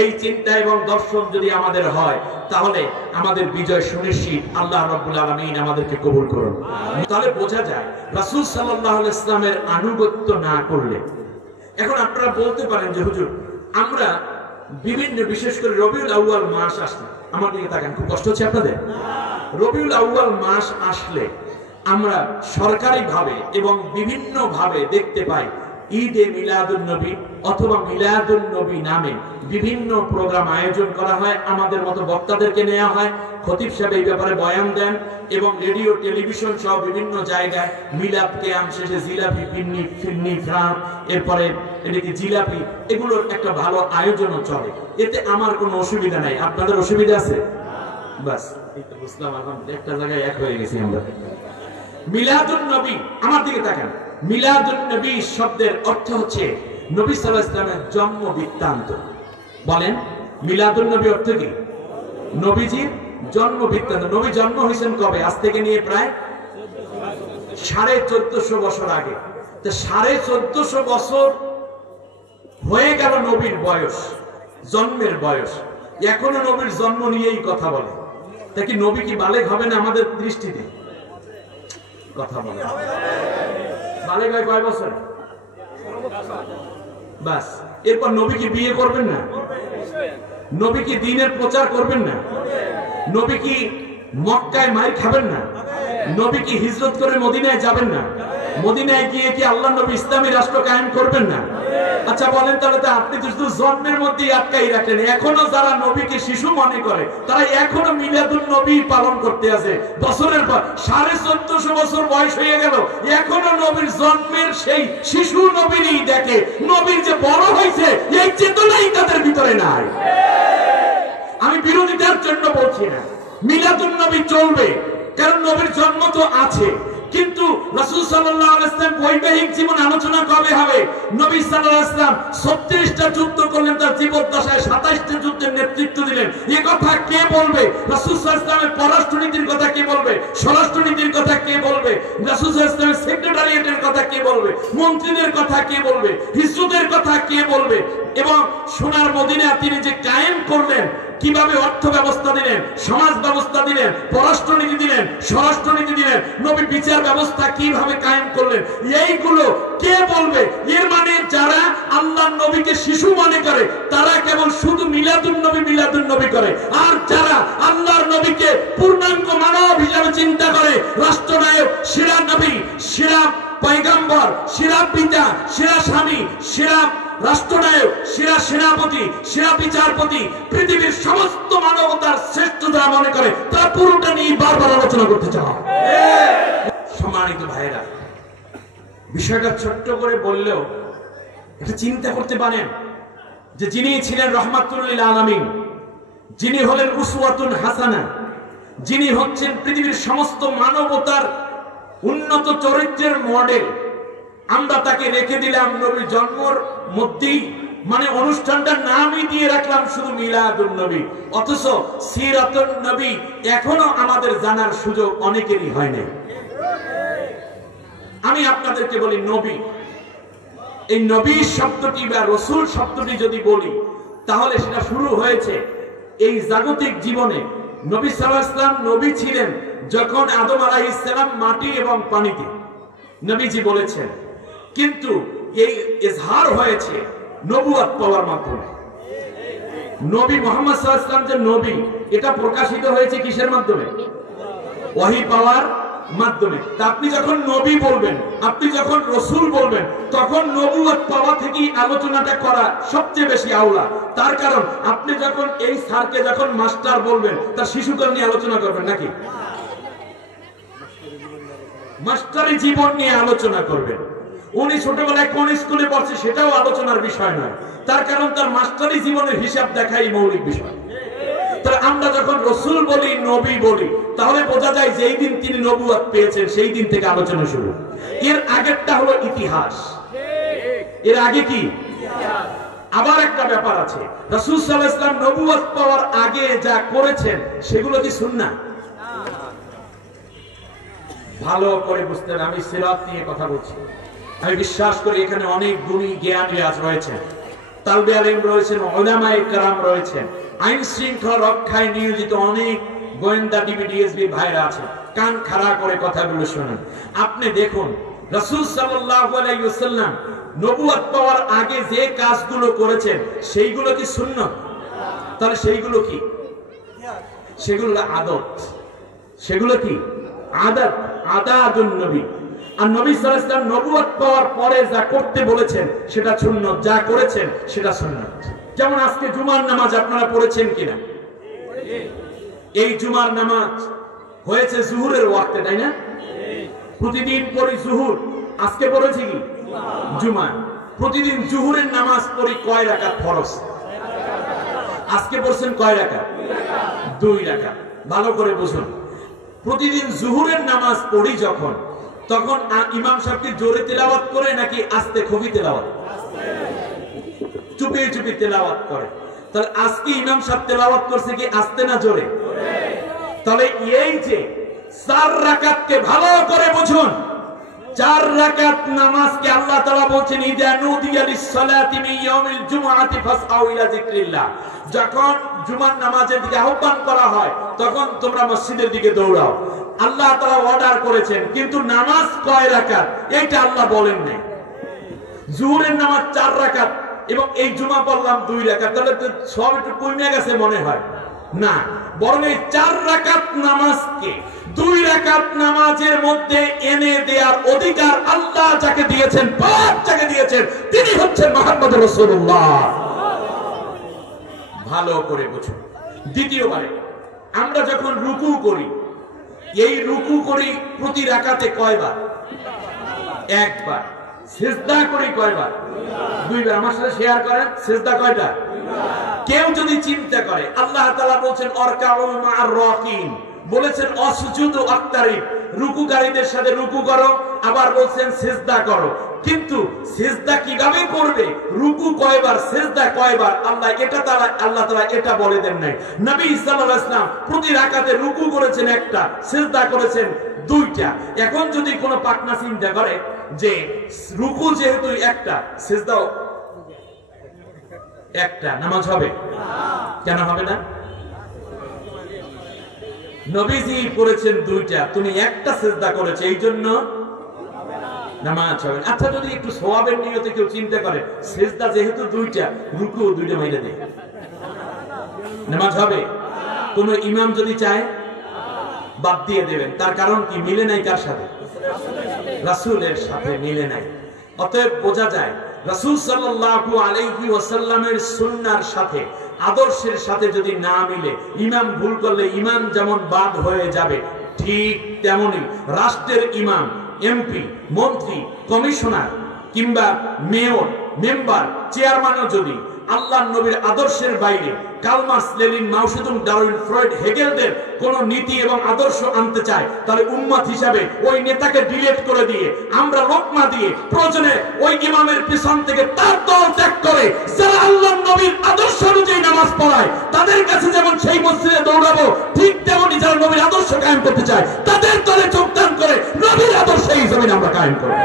এই চিন্তা এবং দর্শন যদি আমাদের হয় তাহলে আমাদের বিজয় সুনিশ্চিত। আল্লাহ রাব্বুল আলামিন আমাদেরকে কবুল করুন। তাহলে বোঝা যায় রাসূল সাল্লাল্লাহু আলাইহি ওয়াসাল্লামের আনুগত্য না করলে, এখন আপনারা বলতে পারেন যে হুজুর আমরা বিভিন্ন বিশেষ করে রবিউল আউয়াল মাস আসলে, আমার দিকে তাকান, খুব কষ্ট হচ্ছে আপনাদের? রবিউল আউয়াল মাস আসলে আমরা সরকারি ভাবে এবং বিভিন্ন ভাবে দেখতে পাই ঈদে মিলাদুন নবী অথবা মিলাদুন নবী নামে বিভিন্ন প্রোগ্রাম আয়োজন করা হয়। আমাদের মতো বক্তাদেরকে নেওয়া হয়, খতিব সাহেব এই ব্যাপারে বয়ান দেন এবং রেডিও টেলিভিশন সহ বিভিন্ন জায়গায় মিলাদ কেয়াম শেষে জিলাপি পিন্নি ফিন্নি ফ্রাম এরপরে এদিকে জিলাপি এগুলোর একটা ভালো আয়োজনও চলে। এতে আমার কোনো অসুবিধা নাই। আপনাদের অসুবিধা আছে? বাস এই তো বুঝলাম, এখন একটা জায়গায় এক হয়ে গেছি আমরা। মিলাদুন নবী, আমার দিকে তাকান, মিলাদুন নবী শব্দের অর্থ হচ্ছে নবী সাল্লাল্লাহু আলাইহি ওয়াসাল্লামের জন্ম বৃত্তান্ত। বলেন মিলাদুন নবী অর্থ কি? নবীজির জন্ম বৃত্তান্ত। নবী জন্ম হয়েছেন কবে? আজ থেকে নিয়ে প্রায় 1450 বছর আগে। তো 1450 বছর হয়ে গেল নবীর বয়স, জন্মের বয়স, এখনো নবীর জন্ম নিয়েই কথা বলে। তা কি নবী কি বালেগ হবে না আমাদের দৃষ্টিতে? কথা বলে বালেগ হয় কয় বছর? বাস। এরপর নবী কি বিয়ে করবেন না? নবী কি দ্বীনের প্রচার করবেন না? নবী কি মক্কায় মাইর খাবেন না? নবী কি হিজরত করে মদিনায় যাবেন না? মদিনায় গিয়ে কি আল্লাহ নবী ইসলামী রাষ্ট্র কায়েম করবেন না? আচ্ছা বলেন তাহলে তো আপনি তো শুধু জন্মের মধ্যেই আটকাই রাখেন। এখনো যারা নবীকে শিশু মনে করে তারা এখনো মিলাদুন নবী পালন করতে আছে। বছরের পর 1450 বছর বয়স হয়ে গেল, এখনো নবীর জন্মের সেই শিশু নবীরই দেখে। নবীর যে বড় হয়েছে এই চেতনাই তাদের ভিতরে নাই। আমি বিরোধিতার জন্য বলছি না, মিলাদুন নবী চলবে, কারণ নবীর জন্ম তো আছে। কিন্তু রাসূল সাল্লাল্লাহু আলাইহি ওয়াসাল্লাম বৈবাহিক জীবন আলোচনা কবে হবে? নবী সাল্লাল্লাহু আলাইহি ওয়াসাল্লাম 36টা যুদ্ধ করলেন, তার জীবদ্দশায় 27টা যুদ্ধের নেতৃত্ব দিলেন। এই কথা কে বলবে? রাসূল সাল্লাল্লাহু আলাইহি ওয়াসাল্লামের পররাষ্ট্রনীতির কথা কে বলবে? স্বরাষ্ট্রনীতির কথা কে বলবে? রাসূল সাল্লাল্লাহু আলাইহি ওয়াসাল্লামের সেক্রেটারিয়েটের কথা কে বলবে? মন্ত্রীদের কথা কে বলবে? হিজরতের কথা কে বলবে? এবং সোনার মদিনা তিনি যে কায়েম করলেন, কিভাবে অর্থ ব্যবস্থা দিলেন, সমাজ ব্যবস্থা দিলেন, পররাষ্ট্রনীতি দিলেন, স্বরাষ্ট্রনীতি দিলেন, নবী বিচার ব্যবস্থা কিভাবে কায়েম করলেন, এইগুলো কে বলবে? এর মানে যারা আল্লাহর নবীকে শিশু মনে করে তারা কেবল শুধু মিলাদুন নবী করে, আর যারা আল্লাহর নবীকে পূর্ণাঙ্গ মানব হিসাবে চিন্তা করে, রাষ্ট্রনায়ক, সেরা নবী, সেরা পয়গম্বর, সেরা পিতা, সেরা স্বামী, সেরা রাষ্ট্রনায়ক, সেরা সেনাপতি, সেরা বিচারপতি, পৃথিবীর সমস্ত মানবতার শ্রেষ্ঠ যারা মনে করে তারা পুরোটা নিয়ে বারবার আলোচনা করতে চায়। সম্মানিত ভাইরা, বিষয়টা ছোট্ট করে বললেও এটা চিন্তা করতে পারেন যে যিনি ছিলেন রহমাতুল লিল আলামিন, যিনি হলেন উসওয়াতুন হাসানা, যিনি হচ্ছেন পৃথিবীর সমস্ত মানবতার উন্নত চরিত্রের মডেল, আমরা তাকে রেখে দিলাম নবীর জন্মর মধ্যেই, মানে অনুষ্ঠানটার নামই দিয়ে রাখলাম শুধু মিলাদুন নবী। অথচ সিরাতুন নবী এখনো আমাদের জানার সুযোগ অনেকেরই হয় না। আমি আপনাদেরকে বলি, নবী, এই নবী শব্দটি বা রসুল শব্দটি যদি বলি তাহলে সেটা শুরু হয়েছে এই জাগতিক জীবনে। নবী সাল্লাল্লাহু আলাইহি ওয়াসাল্লাম নবী ছিলেন যখন আদম আলাইহিস সালাম মাটি এবং পানিতে, নবীজি বলেছেন। কিন্তু এই ইজহার হয়েছে নবুয়ত পাওয়ার মাধ্যমে। নবী মুহাম্মদ সাল্লাল্লাহু আলাইহি ওয়াসাল্লাম যে নবী, এটা প্রকাশিত হয়েছে কিসের মাধ্যমে? ওহী পাওয়ার মাধ্যমে। তা আপনি যখন নবী বলবেন, আপনি যখন রসুল বলবেন, তখন নবুয়ত পাওয়া থেকেই আলোচনাটা করা সবচেয়ে বেশি আওলা। তার কারণ আপনি যখন এই স্যারকে যখন মাস্টার বলবেন, তার শিশুকাল নিয়ে আলোচনা করবেন নাকি? মাস্টারি জীবন নিয়ে আলোচনা করবেন। উনি ছোটবেলায় কোন স্কুলে পড়ছে সেটাও আলোচনার বিষয় নয়, তার কারণ তার মাস্টারি জীবনের হিসাব দেখাই মৌলিক বিষয়। তাহলে আমরা যখন রসুল বলি, নবী বলি, তাহলে বোঝা যায় যেই দিন তিনি নবুয়ত পেয়েছেন সেই দিন থেকে আলোচনা শুরু। এর আগেরটা হলো ইতিহাস। এর আগে কি? আবার একটা ব্যাপার আছে, রাসূল সাল্লাল্লাহু আলাইহি ওয়াসাল্লাম নবুয়ত পাওয়ার আগে যা করেছেন সেগুলো কি সুন্নাহ? ভালো করে বুঝতে হবে, আমি সিরাত নিয়ে কথা বলছি। আমি বিশ্বাস করি এখানে অনেক গুণী জ্ঞানী রয়েছেন, তালবে আলেম রয়েছেন, উলামায়ে কেরাম রয়েছেন, আইন শৃঙ্খলা রক্ষায় নিয়োজিত অনেক গোয়েন্দা ডিবিডিএসবি ভাইরা আছে। কান খাড়া করে কথাগুলো শুনুন। আপনি দেখুন রাসূল সাল্লাল্লাহু আলাইহি ওয়াসাল্লাম নবুয়ত পাওয়ার আগে যে কাজগুলো করেছেন সেইগুলো কি সুন্নাত? তাহলে সেইগুলো কি? সেগুলো আদত। সেগুলো কি? আদত, আদাতুন নবী। আর নবী সাল্লাল্লাহু আলাইহি ওয়াসাল্লাম নবুয়ত পাওয়ার পরে যা করতে বলেছেন সেটা সুন্নাত, যা করেছেন সেটা সুন্নাত। যেমন আজকে জুমার নামাজ আপনারা পড়েছেন কিনা? এই জুমার নামাজ হয়েছে জুহুরের ওয়াক্তে, তাই না? প্রতিদিন পড়ি জুহুর, আজকে পড়েছি কি? জুমা। প্রতিদিন জুহুরের নামাজ পড়ি কয় রাকাত ফরজ? আজকে পড়ছেন কয় রাকাত? 2 রাকাত। ভালো করে বুঝুন, প্রতিদিন জুহুরের নামাজ পড়ি যখন, তখন ইমাম সাহেব কি জোরে তেলাওয়াত করে নাকি আস্তে খুবই তেলাওয়াত? চুপে চুপে তেলাওয়াত করে। তাহলে আজকে ইমাম সাহেব তেলাওয়াত করছে কি আস্তে না জোরে? তাহলে এই যে 4 রাকাতকে ভালো করে বুঝুন, 4 রাকাত নামাজকে আল্লাহ তাআলা বলেছেন ইযা নুদিয়া লিস-সালাতি মিন ইয়াউমিল জুমআতি ফাসআউ ইলা যিকরিল্লাহ, যখন জুমার নামাজের দিকে আহ্বান করা হয় তখন তোমরা মসজিদের দিকে দৌড়াও। আল্লাহ তাআলা অর্ডার করেছেন, কিন্তু নামাজ কয় রাকাত এটা আল্লাহ বলেন নাই। জোহরের নামাজ 4 রাকাত এবং এই জুমা পড়লাম 2 রাকাত, তাহলে তো সব একটু কমে গেছে মনে হয় না, বরং এই 4 রাকাত নামাজকে 2 রাকাত নামাজের মধ্যে এনে দেওয়ার অধিকার আল্লাহ যাকে দিয়েছেন, পাক যাকে দিয়েছেন, তিনি হচ্ছেন মুহাম্মদ রাসূলুল্লাহ। ভালো করে বুঝুন। দ্বিতীয়বারে আমরা যখন রুকু করি, এই রুকু করি প্রতি রাকাতে কয়বার? একবার। সিজদা করি কয়বার? 2 বার। আমার সাথে শেয়ার করেন, সিজদা কয়টা? কেউ যদি চিন্তা করে, আল্লাহ তাআলা বলেছেন অরকাউ মা'আর রাকিন, বলেছেন অসুজুদু আক্তারিব, রুকুকারীদের সাথে রুকু করো, আবার বলেছেন সিজদা করো। কিন্তু সিজদা কিভাবে করবে, রুকু কয়বার, সিজদা কয়বার, আল্লাহ তাআলা এটা বলে দেন নাই। নবী সাল্লাল্লাহু আলাইহি ওয়াসাল্লাম প্রতি রাকাতে রুকু করেছেন 1টা, সিজদা করেছেন 2টা। এখন যদি কোনো পাকনা চিন্তা করে যে রুকু যেহেতু 1টা, সিজদাও 1টা, নামাজ হবে? কেন হবে না? নবীজি করেছেন 2টা, তুমি 1টা সিজদা করেছো, এই জন্য নামাজ হবে। আচ্ছা, যদি একটু সওয়াবের নিয়তে কেউ চিন্তা করে সিজদা যেহেতু 2টা, রুকু 2টা মাইরে দেয়, নামাজ হবে? কোন ইমাম যদি চায় বাদ দিয়ে দেবেন, তার কারণ কি? মিলে নাই কার সাথে? রাসূলের সাথে মিলে নাই। অতএব বোঝা যায় রাসূল সাল্লাল্লাহু আলাইহি ওয়াসাল্লামের সুন্নাহর সাথে, আদর্শের সাথে যদি না মিলে, ইমাম ভুল করলে ইমাম যেমন বাদ হয়ে যাবে, ঠিক তেমনি রাষ্ট্রের ইমাম, এমপি, মন্ত্রী, কমিশনার কিংবা মেয়র, মেম্বার, চেয়ারম্যানও যদি আল্লাহর নবীর আদর্শের বাইরে কার্ল মার্কস, লেনিন, মাও সেতুং, ডারউইন, ফ্রয়েড, হেগেলদের কোন নীতি এবং আদর্শ আনতে চায়, তাহলে উম্মত হিসাবে ওই নেতাকে ডিলিট করে দিয়ে, আমরা লোকমা দিয়ে প্রয়োজনে ওই ইমামের পিছন থেকে তার দল ত্যাগ করে যারা আল্লাহর নবীর আদর্শ অনুযায়ী নামাজ পড়ায়, তাদের কাছে যেমন সেই মসজিদে দৌড়াবো, ঠিক তেমনি যারা নবীর আদর্শ কায়েম করতে চায় তাদের দলে যোগদান করে নবীর আদর্শ এই জমিনে আমরা কায়েম করব।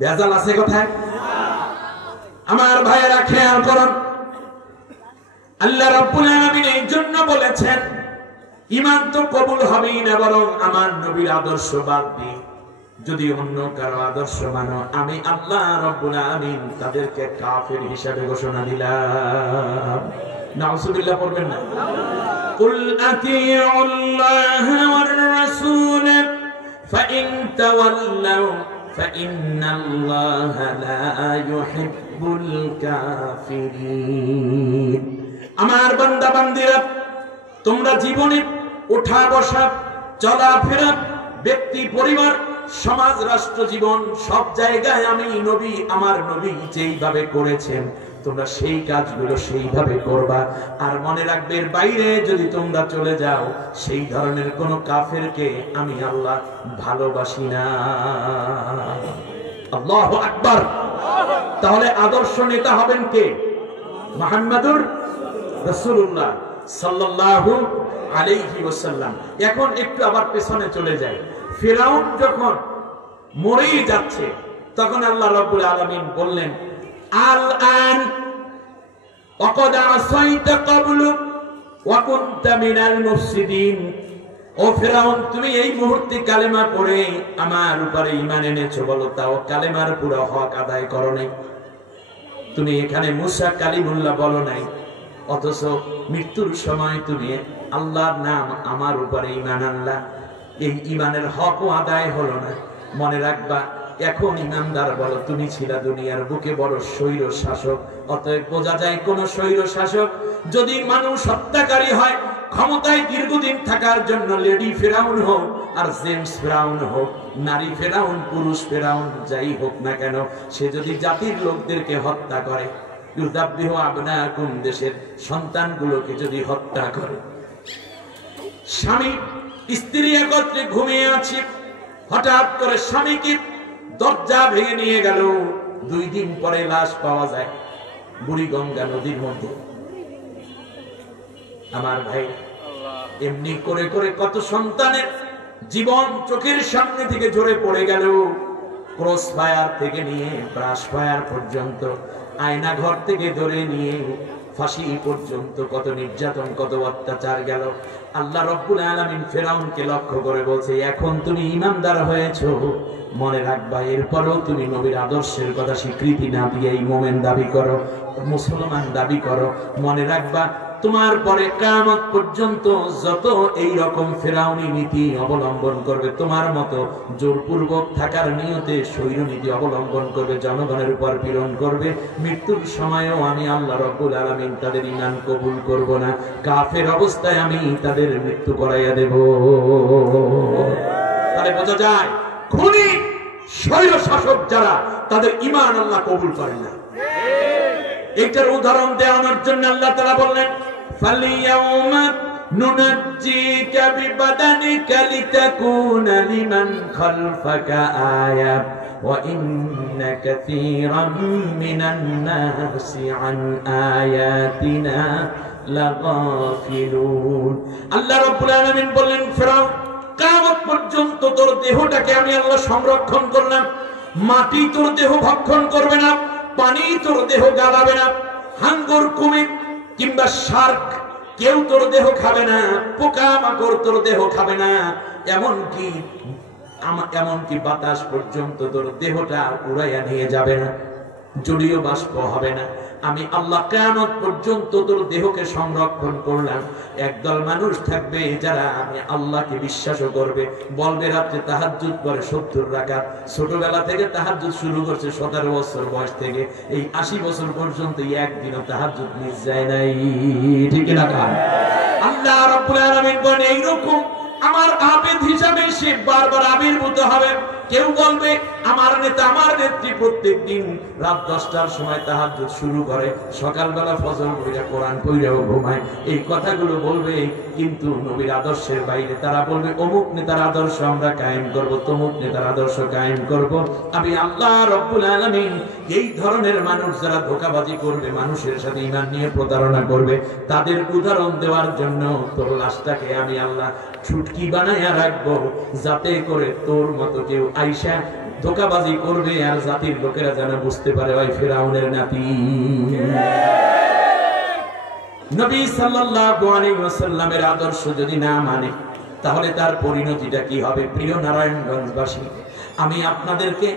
বেজাল আছে কোথায়? আমার ভাইয়েরা খেয়াল করুন, আল্লাহ রাব্বুল আলামিন এই জন্য বলেছেন ঈমান তো কবুল হবেই না, বরং আমার নবীর আদর্শ বাদ দিয়ে যদি অন্য কারো আদর্শ মানো, আমি আল্লাহ রাব্বুল আলামিন তাদেরকে কাফের হিসাবে ঘোষণা দিলাম। নাউযুবিল্লাহ পড়বেন না? কুল আতিউল্লাহ ওয়ার রাসূল ফাইন তাওয়াল্লাউ ফাইন্নাল্লাহা লা ইউহিব্বুল কাফিরিন। আমার বান্দা বান্দীরা, তোমরা জীবনে ওঠা বসা, চলাফেরা, ব্যক্তি, পরিবার, সমাজ, রাষ্ট্র জীবন, সব জায়গায় আমি নবী, আমার নবী যেইভাবে করেছেন তোমরা সেই কাজগুলো সেইভাবে করবা। আর মনে রাখবে, এর বাইরে যদি তোমরা চলে যাও, সেই ধরনের কোন কাফেরকে আমি আল্লাহ ভালোবাসি না। আল্লাহু আকবার। তাহলে আদর্শ নেতা হবেন কে? মুহাম্মদুর রাসূলুল্লাহ সাল্লাল্লাহু আলাইহি ওয়াসাল্লাম। এখন একটু আবার পেছনে চলে যাই। ফিরআউন যখন মরেই যাচ্ছে, তখন আল্লাহ রাব্বুল আলামিন বললেন, আল আন ওয়াকাদ আসাইতা ক্বাবলু ওয়া কুনতা মিনাল মুফসিদিন। ও ফিরআউন, তুমি এই মুহূর্তে কালেমা পড়ে আমার উপরে ঈমান এনেছো, বলো তাও কালেমার পুরো হক আদায় করো নাই। তুমি এখানে মুসা কালিমুল্লাহ বলো নাই, অথচ মৃত্যুর সময় তুমি আল্লাহর নাম আমার উপরে ঈমান আনলা। এই ঈমানের হকও আদায় হলো না। মনে রাখবা, এখন ইমানদার বলো, তুমি ছিলা দুনিয়ার বুকে বড় স্বৈর শাসক। অতএব বোঝা যায়, কোন স্বৈর শাসক যদি মানুষ হত্যাকারী হয়, ক্ষমতায় দীর্ঘদিন থাকার জন্য লেডি ফেরাউন হোক আর জেমস ফেরাউন হোক, নারী ফেরাউন, পুরুষ ফেরাউন, যাই হোক না কেন, সে যদি জাতির লোকদেরকে হত্যা করে, ইউযাব্বিহু আবনাকুম, দেশের সন্তানগুলোকে যদি হত্যা করে, স্বামী স্ত্রী একত্রে ঘুমিয়ে আছে, হঠাৎ করে স্বামীকে দরজা ভেঙে নিয়ে গেল। 2 দিন পরে লাশ পাওয়া যায় বুড়িগঙ্গা নদীর মধ্যে। আমার ভাই, এমনি করে করে কত সন্তানের জীবন চোখের সামনে থেকে ঝরে পড়ে গেল। ক্রস ফায়ার থেকে নিয়ে ব্রাশ ফায়ার পর্যন্ত, আয়না ঘর থেকে ধরে নিয়ে ফাঁসি পর্যন্ত কত নির্যাতন, কত অত্যাচার গেল। আল্লাহ রব্বুল আলামিন ফেরাউনকে লক্ষ্য করে বলছে, এখন তুমি ঈমানদার হয়েছো, মনে রাখবা এরপরও তুমি নবীর আদর্শের কথা স্বীকৃতি না দিয়ে মুমিন দাবি করো, মুসলমান দাবি করো, মনে রাখবা তোমার পরে কিয়ামত পর্যন্ত যত এই রকম ফেরাউনি নীতি অবলম্বন করবে, তোমার মতো জোরপূর্বক থাকার নিয়তে স্বৈর নীতি অবলম্বন করবে, জনগণের উপর পীড়ন করবে, মৃত্যুর সময়ও আমি আল্লাহ রাব্বুল আলামিন তাদের ঈমান কবুল করব না, কাফের অবস্থায় আমি তাদের মৃত্যু করাইয়া দেব। তাহলে বোঝা যায় খুনি স্বৈর শাসক যারা, তাদের ঈমান আল্লাহ কবুল করেন না। এটার উদাহরণ দেওয়ার জন্য আল্লাহ তাআলা বললেন, ফালিয়াউমা নুনাজ্জিকা বিবাদানিকা লিতাকুনা লিমান খালফাকা আয়া ওয়া ইন্না কাসীরাম মিনান নাসি আন আয়াতিনা লাগাফিলুন। আল্লাহ রাব্বুল আলামিন বললেন, ফিরআউন, কিয়ামত পর্যন্ত তোর দেহটাকে আমি আল্লাহ সংরক্ষণ করলাম, মাটি তোর দেহ ভক্ষণ করবে না, পানি তোর দেহ গালাবে না, হাঙ্গর, কুমির কিংবা শার্ক কেউ তোর দেহ খাবে না, পোকামাকড় তোর দেহ খাবে না, এমনকি বাতাস পর্যন্ত তোর দেহটা উড়াইয়া নিয়ে যাবে না, জলীয় বাষ্প হবে না। আমি আল্লাহ কিয়ামত পর্যন্ত তোর দেহকে সংরক্ষণ করলাম। একদল মানুষ থাকবে যারা আমি আল্লাহকে বিশ্বাসও করবে, বলবে রাতে তাহাজ্জুদ পড়ে 70 রাকাত, ছোটবেলা থেকে তাহাজ্জুদ শুরু করছে, 17 বছর বয়স থেকে এই 80 বছর পর্যন্ত একদিনও তাহাজ্জুদ মিস যায় নাই, ঠিক না? আল্লাহ রাব্বুল আলামিন বলেন, এইরকম আমার আবেদ হিসাবে সে বারবার আবির্ভূত হবে। কেউ বলবে আমার নেতা, আমার নেত্রী প্রত্যেকদিন রাত 10টার সময় তাহাজ্জুদ শুরু করে, সকালবেলা ফজর পড়ে কোরআন পড়েও ঘুমায়, এই কথাগুলো বলবে, কিন্তু নবীর আদর্শের বাইরে তারা বলবে অমুক নেতার আদর্শ আমরা কায়েম করব, তমুক নেতার আদর্শ কায়েম করব। আমি আল্লাহ রাব্বুল আলামিন এই ধরনের মানুষ যারা ধোঁকাবাজি করবে, মানুষের সাথে ঈমান নিয়ে প্রতারণা করবে, তাদের উদাহরণ দেওয়ার জন্য তোর লাশটাকে আমি আল্লাহ ছুটকি বানাইয়া রাখবো, যাতে করে তোর মতো কেউ আইসা ধোঁকাবাজি করবে আর জাতির লোকেরা যেন বুঝতে পারে ওই ফিরআউনের নাতি। নবী সাল্লাল্লাহু আলাইহি ওয়াসাল্লামের আদর্শ যদি না মানে, তাহলে তার পরিণতিটা কি হবে? প্রিয় নারায়ণগঞ্জবাসী, আমি আপনাদেরকে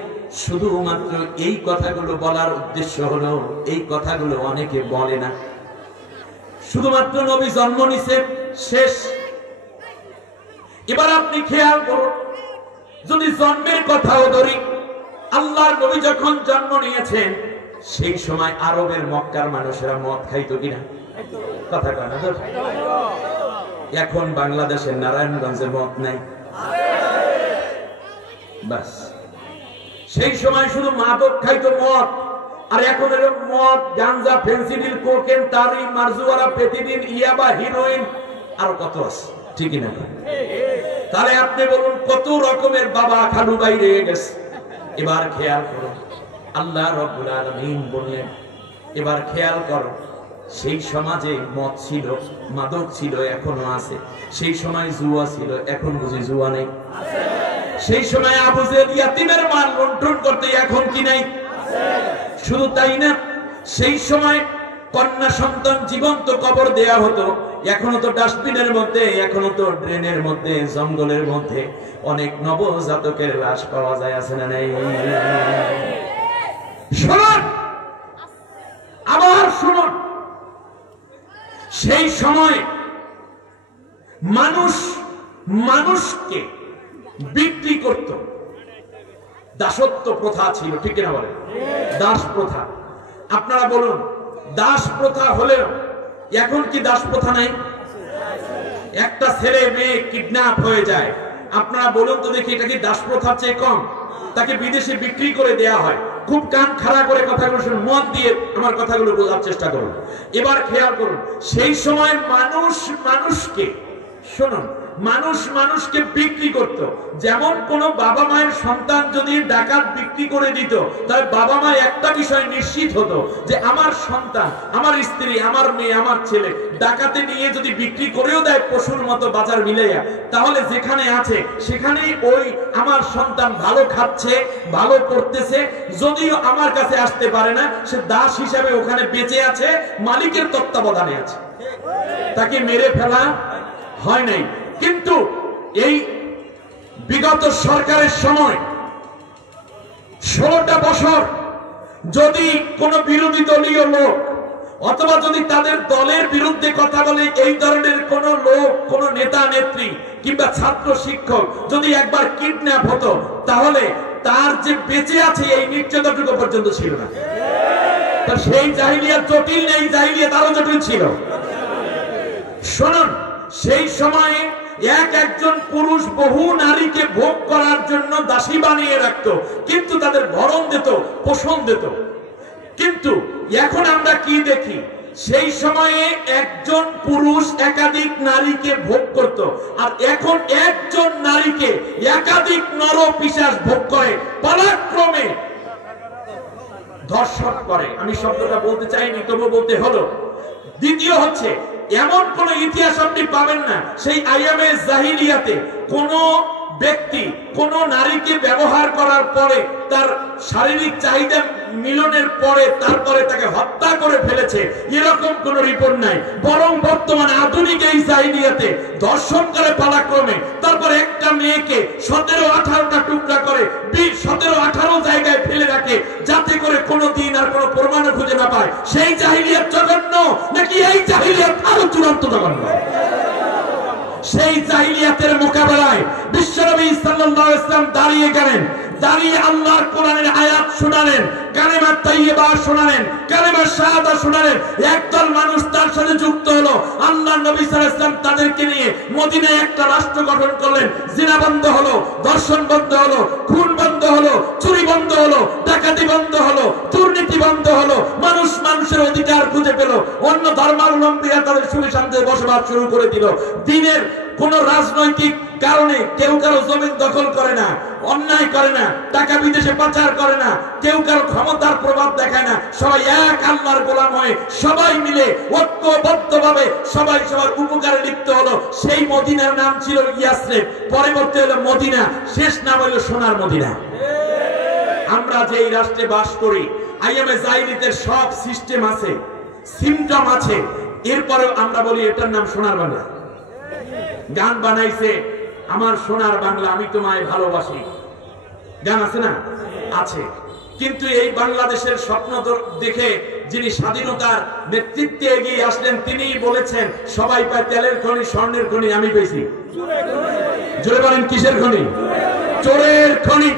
শুধুমাত্র এই কথাগুলো বলার উদ্দেশ্য হলো, এই কথাগুলো অনেকে বলে না, শুধুমাত্র নবী জন্ম নিছে শেষ। এবার আপনি খেয়াল করুন, যদি জন্মের কথাও ধরি, আল্লাহর নবী যখন জন্ম নিয়েছেন সেই সময় আরবের মক্কার মানুষেরা মদ খাইতো কিনা? কথা কয় না? এখন বাংলাদেশের নারায়ণগঞ্জে মদ নাই, বাস। সেই সময় শুধু মাদক খাইতো, মদ। আর এখন এর মদ, গাঞ্জা, ফেন্সিডিল, কোকেন, তারি, মারজুয়ারা, পেটিডিন, ইয়াবা, হিরোইন, আরো কত আছে, ঠিক না? তাহলে আপনি বলুন কত রকমের বাবা খালু বাইরে গেছে। এবার খেয়াল করো, আল্লাহ রাব্বুল আলামিন বললেন, এবার খেয়াল করো, সেই সমাজে মদ ছিল, মাদক ছিল, এখনো আছে। সেই সময় জুয়া ছিল, এখন বুঝি জুয়া নেই? সেই সময় আবু জেহেল ইয়াতিমের মাল লুণ্ঠন করতে, এখন কি নাই? শুধু তাই না, সেই সময় কন্যা সন্তান জীবন্ত কবর দেয়া হতো, এখনো তো ডাস্টবিনের মধ্যে, এখনো তো ড্রেনের মধ্যে, জঙ্গলের মধ্যে অনেক নবজাতকের লাশ পাওয়া যায়, আছে না নাই? শুনুন, আবার শুনুন, সেই সময় মানুষকে বিক্রি করত, দাসত্ব প্রথা ছিল, ঠিক না বলেন? দাস প্রথা। আপনারা বলুন, দাস প্রথা হলেও এখন কি দাস প্রথা নাই? একটা ছেলে মেয়ে কিডন্যাপ হয়ে যায়, আপনারা বলুন তো দেখি, এটা কি দাস প্রথার চেয়ে কম? তাকে বিদেশে বিক্রি করে দেয়া হয়। খুব কান খাড়া করে কথাগুলো শুনুন, মত দিয়ে আমার কথাগুলো বোঝার চেষ্টা করুন। এবার খেয়াল করুন, সেই সময় মানুষকে, শুনুন, মানুষ মানুষকে বিক্রি করত। যেমন কোন বাবা মায়ের সন্তান যদি ডাকাত বিক্রি করে দিত, তাহলে বাবা মা একটা বিষয় নিশ্চিত হতো যে আমার সন্তান, আমার স্ত্রী, আমার মেয়ে, আমার ছেলে ডাকাতে নিয়ে যদি বিক্রি করেও দেয় পশুর মতো বাজার মিলাইয়া, তাহলে যেখানে আছে সেখানেই ওই আমার সন্তান ভালো খাচ্ছে, ভালো করতেছে, যদিও আমার কাছে আসতে পারে না, সে দাস হিসাবে ওখানে বেঁচে আছে, মালিকের তত্ত্বাবধানে আছে, তাকে মেরে ফেলা হয় নাই। কিন্তু এই বিগত সরকারের সময় 16টা বছর যদি কোন বিরোধী দলীয় লোক অথবা যদি তাদের দলের বিরুদ্ধে কথা বলে এই ধরনের কোন লোক, কোন নেতা নেত্রী কিংবা ছাত্র শিক্ষক যদি একবার কিডন্যাপ হতো, তাহলে তার যে বেঁচে আছে এই নির্যাতনটুকু পর্যন্ত ছিল না। সেই জাহিলিয়াত জটিল নেই, জাহিলিয়াত আরো জটিল ছিল। শুনুন, সেই সময়ে একজন পুরুষ বহু নারীকে ভোগ করার জন্য দাসী বানিয়ে রাখতো, কিন্তু তাদের ভরণ দিত, পোষণ দিত। কিন্তু এখন আমরা কি দেখি, সেই সময়ে একজন পুরুষ একাধিক নারীকে ভোগ করত, আর এখন একজন নারীকে একাধিক নর পিশাচ ভোগ করে, পালাক্রমে ধর্ষণ করে। আমি শব্দটা বলতে চাইনি, তবু বলতে হলো। দ্বিতীয় হচ্ছে, এমন কোন ইতিহাস আপনি পাবেন না সেই আইয়ামে জাহিলিয়াতে কোন ব্যক্তি কোন নারীকে ব্যবহার করার পরে, তার শারীরিক চাহিদা মিলনের পরে তারপরে তাকে হত্যা করে ফেলেছে, এরকম কোন রিপোর্ট নাই। বরং বর্তমানে আধুনিক এই জাহিলিয়াতে ধর্ষণ করে পালাক্রমে, তারপর একটা মেয়েকে 17-18টা টুকরা করে 17-18 জায়গায় ফেলে রাখে, যাতে করে কোনো দিন আর কোনো প্রমাণও খুঁজে না পায়। সেই জাহিলিয়াত জঘন্য নাকি এই জাহিলিয়াত আরো চূড়ান্ত জঘন্য? সেই জাহিলিয়াতের মোকাবেলায় বিশ্বনবী সাল্লাল্লাহু আলাইহি ওয়াসাল্লাম দাঁড়িয়ে গেলেন, দাঁড়িয়ে আল্লাহর কোরআনের আয়াত শোনালেন, কালেমা তাইয়্যিবা শোনালেন, কালেমা শাহাদাত শোনালেন। একদল মানুষ তার সাথে যুক্ত হলো। আল্লাহর নবী সাল্লাল্লাহু আলাইহি ওয়াসাল্লাম তাদেরকে নিয়ে মদিনায় একটা রাষ্ট্র গঠন করলেন। জিনা বন্ধ হলো, ধর্ষণ বন্ধ হলো, খুন বন্ধ হলো, চুরি বন্ধ হলো, ডাকাতি বন্ধ হলো, দুর্নীতি বন্ধ হলো, মানুষ মানুষের অধিকার খুঁজে পেল। অন্য ধর্মাবলম্বীরা তাদের সুখে শান্তিতে বসবাস শুরু করে দিল। দিনের কোন রাজনৈতিক কারণে কেউ কারো জমি দখল করে না, অন্যায় করে না, টাকা বিদেশে পাচার করে না, কেউ কারো ক্ষমতার প্রভাব দেখায় না। সবাই এক আল্লাহর গোলাম হয়ে সবাই মিলে ঐক্যবদ্ধভাবে সবাই সবার উপকারে লিপ্ত হলো। সেই মদিনার নাম ছিল ইয়াসরিব, পরবর্তী হলো মদিনা, শেষ নাম হলো সোনার মদিনা। আমরা যে এই রাষ্ট্রে বাস করি, আইয়ামে জাহিলিয়াতের সব সিস্টেম আছে, সিমটম আছে, এরপরেও আমরা বলি এটার নাম সোনার বাংলা। গান বানাইছে আমার সোনার বাংলা, আমি তোমায় ভালোবাসি, গান আছে না? আছে। কিন্তু এই বাংলাদেশের স্বপ্ন দেখে যিনি স্বাধীনতার নেতৃত্বে এগিয়ে আসলেন, তিনি বলেছেন সবাই পায় তেলের খনি, স্বর্ণের খনি, আমি পেয়েছি। জোরে বলেন, কিসের খনি? চোরের খনি।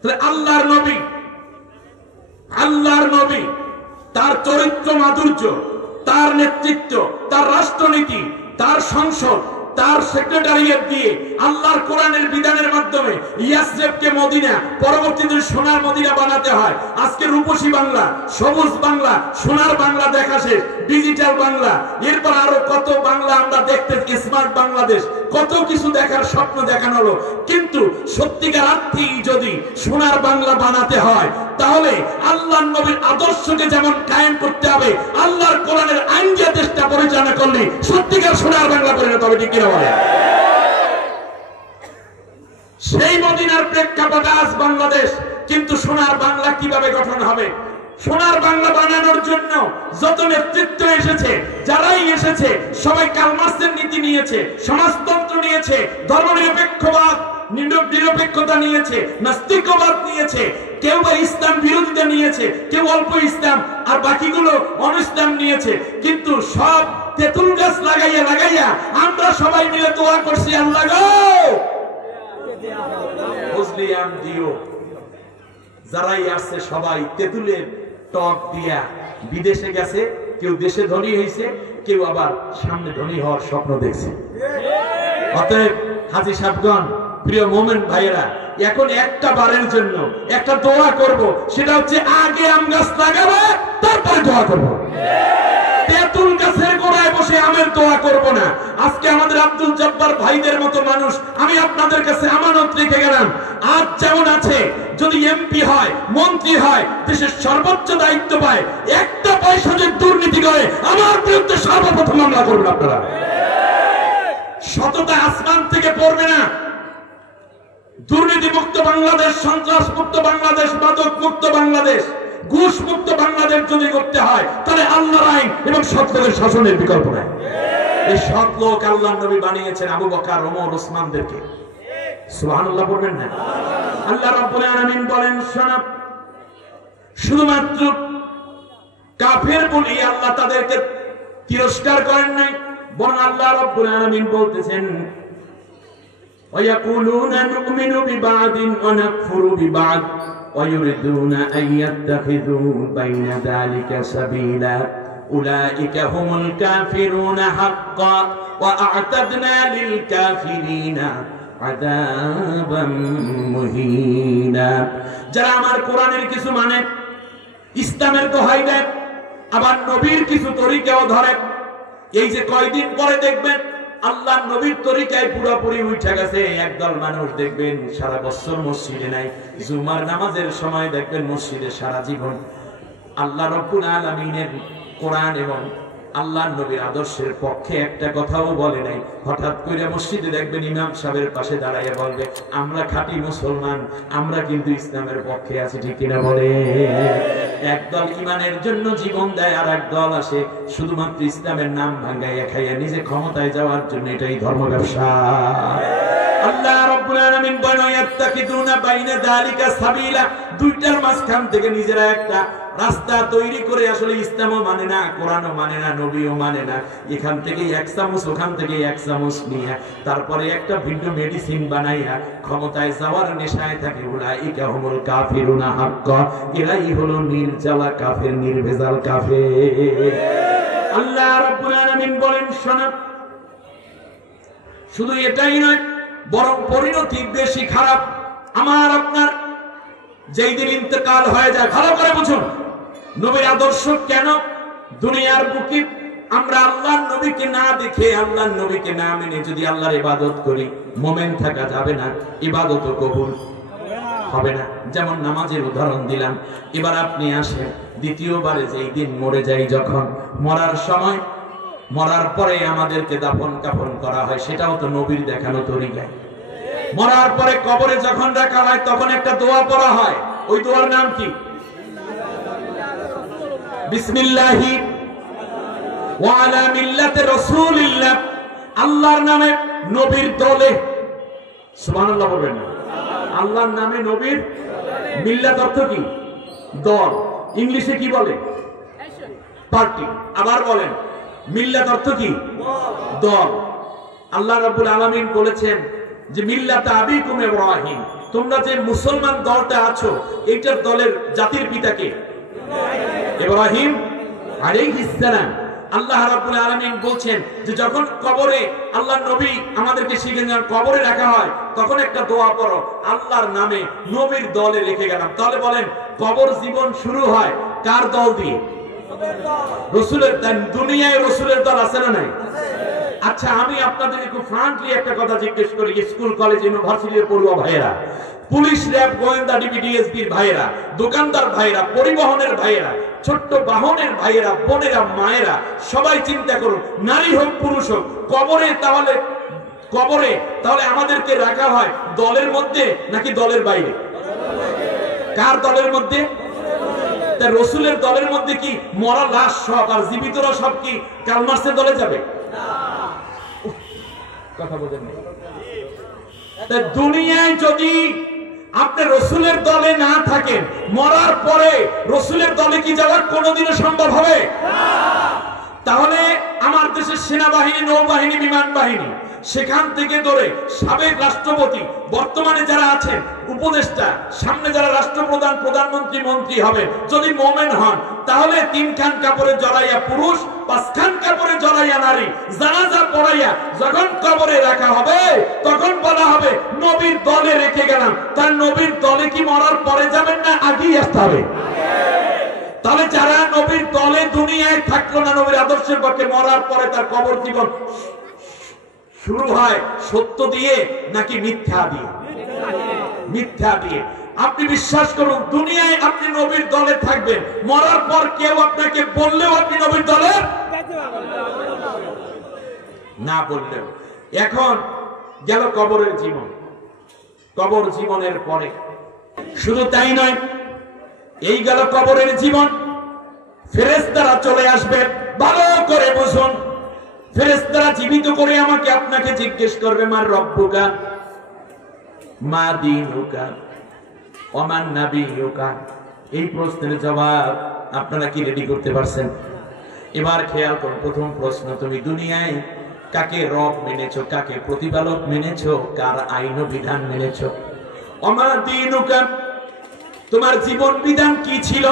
তাহলে আল্লাহর নবী, তার চরিত্র মাধুর্য, তার নেতৃত্ব, তার রাষ্ট্রনীতি, তার সংসদ, তার সেক্রেটারিয়েট দিয়ে আল্লাহর কোরআনের বিধানের মাধ্যমে ইয়াসরিবকে মদিনা, পরবর্তীতে সোনার মদিনা বানাতে হয়। আজকে রূপসী বাংলা, সবুজ বাংলা, সোনার বাংলা দেখা শেষ, ডিজিটাল বাংলা, এরপর আরো কত বাংলা আমরা দেখতে, স্মার্ট বাংলাদেশ, কত কিছু দেখার স্বপ্ন দেখানো হলো। কিন্তু সত্যিকার অর্থে যদি সোনার বাংলা বানাতে হয়, তাহলে আল্লাহর নবীর আদর্শকে যেমন কায়েম করতে হবে, আল্লাহর কোরআনের আইন দিয়ে দেশটা পরিচালনা করলে সত্যিকার সোনার বাংলা পরিণত হবে। ঠিক কিনা বলে? সেই মদিনার প্রেক্ষাপটে আজ বাংলাদেশ। কিন্তু সোনার বাংলা কিভাবে গঠন হবে? সোনার বাংলা বানানোর জন্য যত নেতৃত্ব এসেছে, যারাই এসেছে, সবাই কার্ল মার্ক্সের নীতি নিয়েছে, সমাজতন্ত্র নিয়েছে, ধর্মনিরপেক্ষবাদ, নিরপেক্ষতা নিয়েছে, নাস্তিকবাদ নিয়েছে, কেউ বা ইসলাম বিরোধিতা নিয়েছে, কেউ অল্প ইসলাম, আর বাকিগুলো অন-ইসলাম নিয়েছে। কিন্তু সব তেঁতুল গাছ লাগাইয়া আমরা সবাই মিলে দোয়া করছি, আল্লাহ গো বুঝলি আম দিও। যারাই আসছে সবাই তেঁতুলের টক দিয়া বিদেশে গেছে, কেউ দেশে ধনী হয়েছে, কেউ আবার সামনে ধনী হওয়ার স্বপ্ন দেখছে। অতএব হাজী সাহেবগণ, প্রিয় মোমেন ভাইয়েরা, এখন একটা বারের জন্য একটা দোয়া করব, সেটা হচ্ছে আগে আম গাছ লাগাবো, তারপরে দোয়া করব। তেঁতুল গাছের গোড়ায় বসে আমের দোয়া করব না। আজকে আমাদের আব্দুল জব্বার ভাইদের মতো মানুষ আমি আপনাদের কাছে আমানত রেখে গেলাম, আজ যেমন আছে যদি এমপি হয়, মন্ত্রী হয়, দেশের সর্বোচ্চ দায়িত্ব পায়, একটা পয়সা যদি দুর্নীতি করে আমার বিরুদ্ধে সর্বপ্রথম মামলা করবেন আপনারা। সততা আসমান থেকে পড়বে না। দুর্নীতি মুক্ত বাংলাদেশ, সন্ত্রাস মুক্ত বাংলাদেশ, মাদক মুক্ত বাংলাদেশ, ঘুষ মুক্ত বাংলাদেশ যদি করতে হয় তাহলে আল্লাহর আইন এবং সৎ লোকের শাসনের বিকল্প নাই। এই সৎ লোক আল্লাহর নবী বানিয়েছেন আবু বকর, ওমর, ওসমানদেরকে। সুবহানাল্লাহ বলবেন না? আল্লাহ রাব্বুল আলামিন বলেন, শোনো, শুধুমাত্র কাফের বলি আল্লাহ তাদেরকে তিরস্কার করেন নাই, বরং আল্লাহ রাব্বুল আলামিন বলতেছেন, ওয়ায়াকুলুনা নুমিনু বিবাদিন ওয়া নাকফুরু বিবাদ ويريدون أن يتخذوا بين ذلك سبيلا أولئك هم الكافرون حقا وأعتدنا للكافرين عذابا مهينا। যারা আমার কোরআনের কিছু মানে, ইসলামের দোহাই দেয়, আবার নবীর কিছু তরিকাও ধরে, এই যে কয়দিন পরে দেখবেন আল্লাহ নবীর তরিকায় পুরোপুরি উঠে গেছে। একদল মানুষ দেখবেন সারা বছর মসজিদে নাই, জুমার নামাজের সময় দেখবেন মসজিদে সারা জীবন। আল্লাহ রাব্বুল আলামিনের কোরআন এবং আল্লাহ নবীর আদর্শের পক্ষে একটা কথাও বলে নাই। হঠাৎ করে মসজিদে দেখবেন ইমাম সাহেবের পাশে দাঁড়াইয়া বলবে, আমরা খাঁটি মুসলমান, আমরা কিন্তু ইসলামের পক্ষে আছি, ঠিক কিনা বলে? একদল ইমানের জন্য জীবন দেয়, আর একদল আসে শুধুমাত্র ইসলামের নাম ভাঙ্গাইয়া খাইয়া নিজে ক্ষমতায় যাওয়ার জন্য। এটাই ধর্ম ব্যবসা। আল্লাহ রাব্বুল আলামিন বলেন, ইয়াত্তাকিদুনা বাইনা যালিকা সাবিলা, দুইটার মাঝখান থেকে নিজেরা একটা রাস্তা তৈরি করে আসলে ইসলামও মানে না, কোরআনও মানে না, নবীও মানে না। এখান থেকে এক চামচ, ওখান থেকে এক চামচ নিয়ে তারপরে একটা ভিন্ন মেডিসিন বানাইয়া ক্ষমতায় যাওয়ার নেশায় থাকে। উলাইকা হুমুল কাফিরুনা হাক্কা, এরাই হলো নির্জালা কাফের, নির্ভেজাল কাফের। আল্লাহ রাব্বুল আলামিন বলেন, শোনো, শুধু এটাই নয়, বরং পরিণতি বেশি খারাপ। আমার আপনার যেই দিন ইন্তেকাল হয়ে যায়, ভালো করে বুঝুন, নবীর আদর্শ কেন দুনিয়ার বুকে আমরা আল্লাহর নবীকে না দেখে, আল্লাহর নবীকে না মেনে যদি আল্লাহর ইবাদত করি, মুমিন থাকা যাবে না, ইবাদতও কবুল হবে না। যেমন নামাজের উদাহরণ দিলাম। এবার আপনি আসেন দ্বিতীয়বারে যেই দিন মরে যাই, যখন মরার সময়, মরার পরে আমাদেরকে দাফন কাফন করা হয়, সেটাও তো নবীর দেখানো তরিকায়। মরার পরে কবরে যখন রাখা হয় তখন একটা দোয়া পড়া হয়, ওই দোয়ার নাম কি? বিসমিল্লাহি ওয়া আলা মিল্লাতি রাসূলিল্লাহ, আল্লাহর নামে নবীর দলে। সুবহানাল্লাহ বলবেন না? আল্লাহর নামে নবীর, মিল্লাত অর্থ কি? দল। ইংলিশে কি বলে? পার্টি। আবার বলেন, মিল্লাত অর্থ কি? দল। আল্লাহ রাব্বুল আলামিন বলেছেন যে মিল্লাতা আবিকুম ইব্রাহিম, তোমরা যে মুসলমান দলটা আছো, এইটার দলের জাতির পিতা কে? ইব্রাহিম আলাইহিস সালাম। আল্লাহ রাব্বুল আলামিন বলছেন যে যখন কবরে আল্লাহর নবী আমাদেরকে শিখিয়েছেন কবরে রাখা হয়, তখন একটা দোয়া পড়ো, আল্লাহর নামে নবীর দলে রেখে গেলাম। তাহলে বলেন, কবর জীবন শুরু হয় কার দল দিয়ে? রাসূলের। দুনিয়ায় রাসূলের দল আছে না নাই? আচ্ছা, আমি আপনাদের একটু ফ্রাঙ্কলি একটা কথা জিজ্ঞেস করি, স্কুল কলেজ ইউনিভার্সিটির পড়ুয়া ভাইয়েরা, পুলিশ, র্যাব, গোয়েন্দা, ডিবিডিএসপির ভাইয়েরা, দোকানদার ভাইয়েরা, পরিবহনের ভাইয়েরা, ছোট্ট বাহনের ভাইয়েরা, বোনেরা, মায়েরা, সবাই চিন্তা করুন, নারী হোক পুরুষ হোক, কবরে তাহলে আমাদেরকে রাখা হয় দলের মধ্যে নাকি দলের বাইরে? কার দলের মধ্যে? তা রাসূলের দলের মধ্যে কি মরা লাশ সব আর জীবিতরা সব কি কার্ল মার্ক্সের দলে যাবে? কথা বোঝেন না? দুনিয়ায় যদি আপনি রাসূলের দলে না থাকেন, মরার পরে রাসূলের দলে কি যাওয়ার কোনোদিনও সম্ভব হবে? তাহলে আমার দেশের সেনাবাহিনী, নৌবাহিনী, বিমান বাহিনী, সেখান থেকে ধরে সাবেক রাষ্ট্রপতি, বর্তমানে যারা আছেন উপদেষ্টা, সামনে যারা রাষ্ট্রপ্রধান, প্রধানমন্ত্রী মন্ত্রী হবে যদি মোমেন হন, তাহলে 3 খান কাপড়ে জড়াইয়া পুরুষ, 5 খান কাপড়ে জড়াইয়া নারী, জানাজা পড়াইয়া যখন কবরে রাখা হবে তখন বলা হবে নবীর দলে রেখে গেলাম। তার নবীর দলে কি মরার পরে যাবেন না আগেই আসতে হবে? তাহলে যারা নবীর দলে দুনিয়ায় থাকলো না, নবীর আদর্শের পক্ষে, মরার পরে তার কবর জীবন শুরু হয় সত্য দিয়ে নাকি মিথ্যা দিয়ে? মিথ্যা দিয়ে। আপনি বিশ্বাস করুন, দুনিয়ায় আপনি নবীর দলে থাকবেন, মরার পর কেউ আপনাকে বললেও আপনি নবীর দলে না বললেও। এখন গেল কবরের জীবন। কবর জীবনের পরে শুধু তাই নয়, এই গেল কবরের জীবন। ফেরেশতারা চলে আসবে, ভালো করে বুঝুন। ফেরেশতারা জীবিত করে আমাকে আপনাকে জিজ্ঞেস করবে, মার রব্বুকা, মা দীনুকা, ওমান নাবিয়ুকা। এই প্রশ্নের জবাব আপনারা কি রেডি করতে পারছেন? এবার খেয়াল করুন, প্রথম প্রশ্ন, তুমি দুনিয়ায় কাকে রব মেনেছো, কাকে প্রতিপালক মেনেছো, কার আইন বিধান মেনেছো? ওমা দীনুকা, তোমার জীবন বিধান কি ছিল?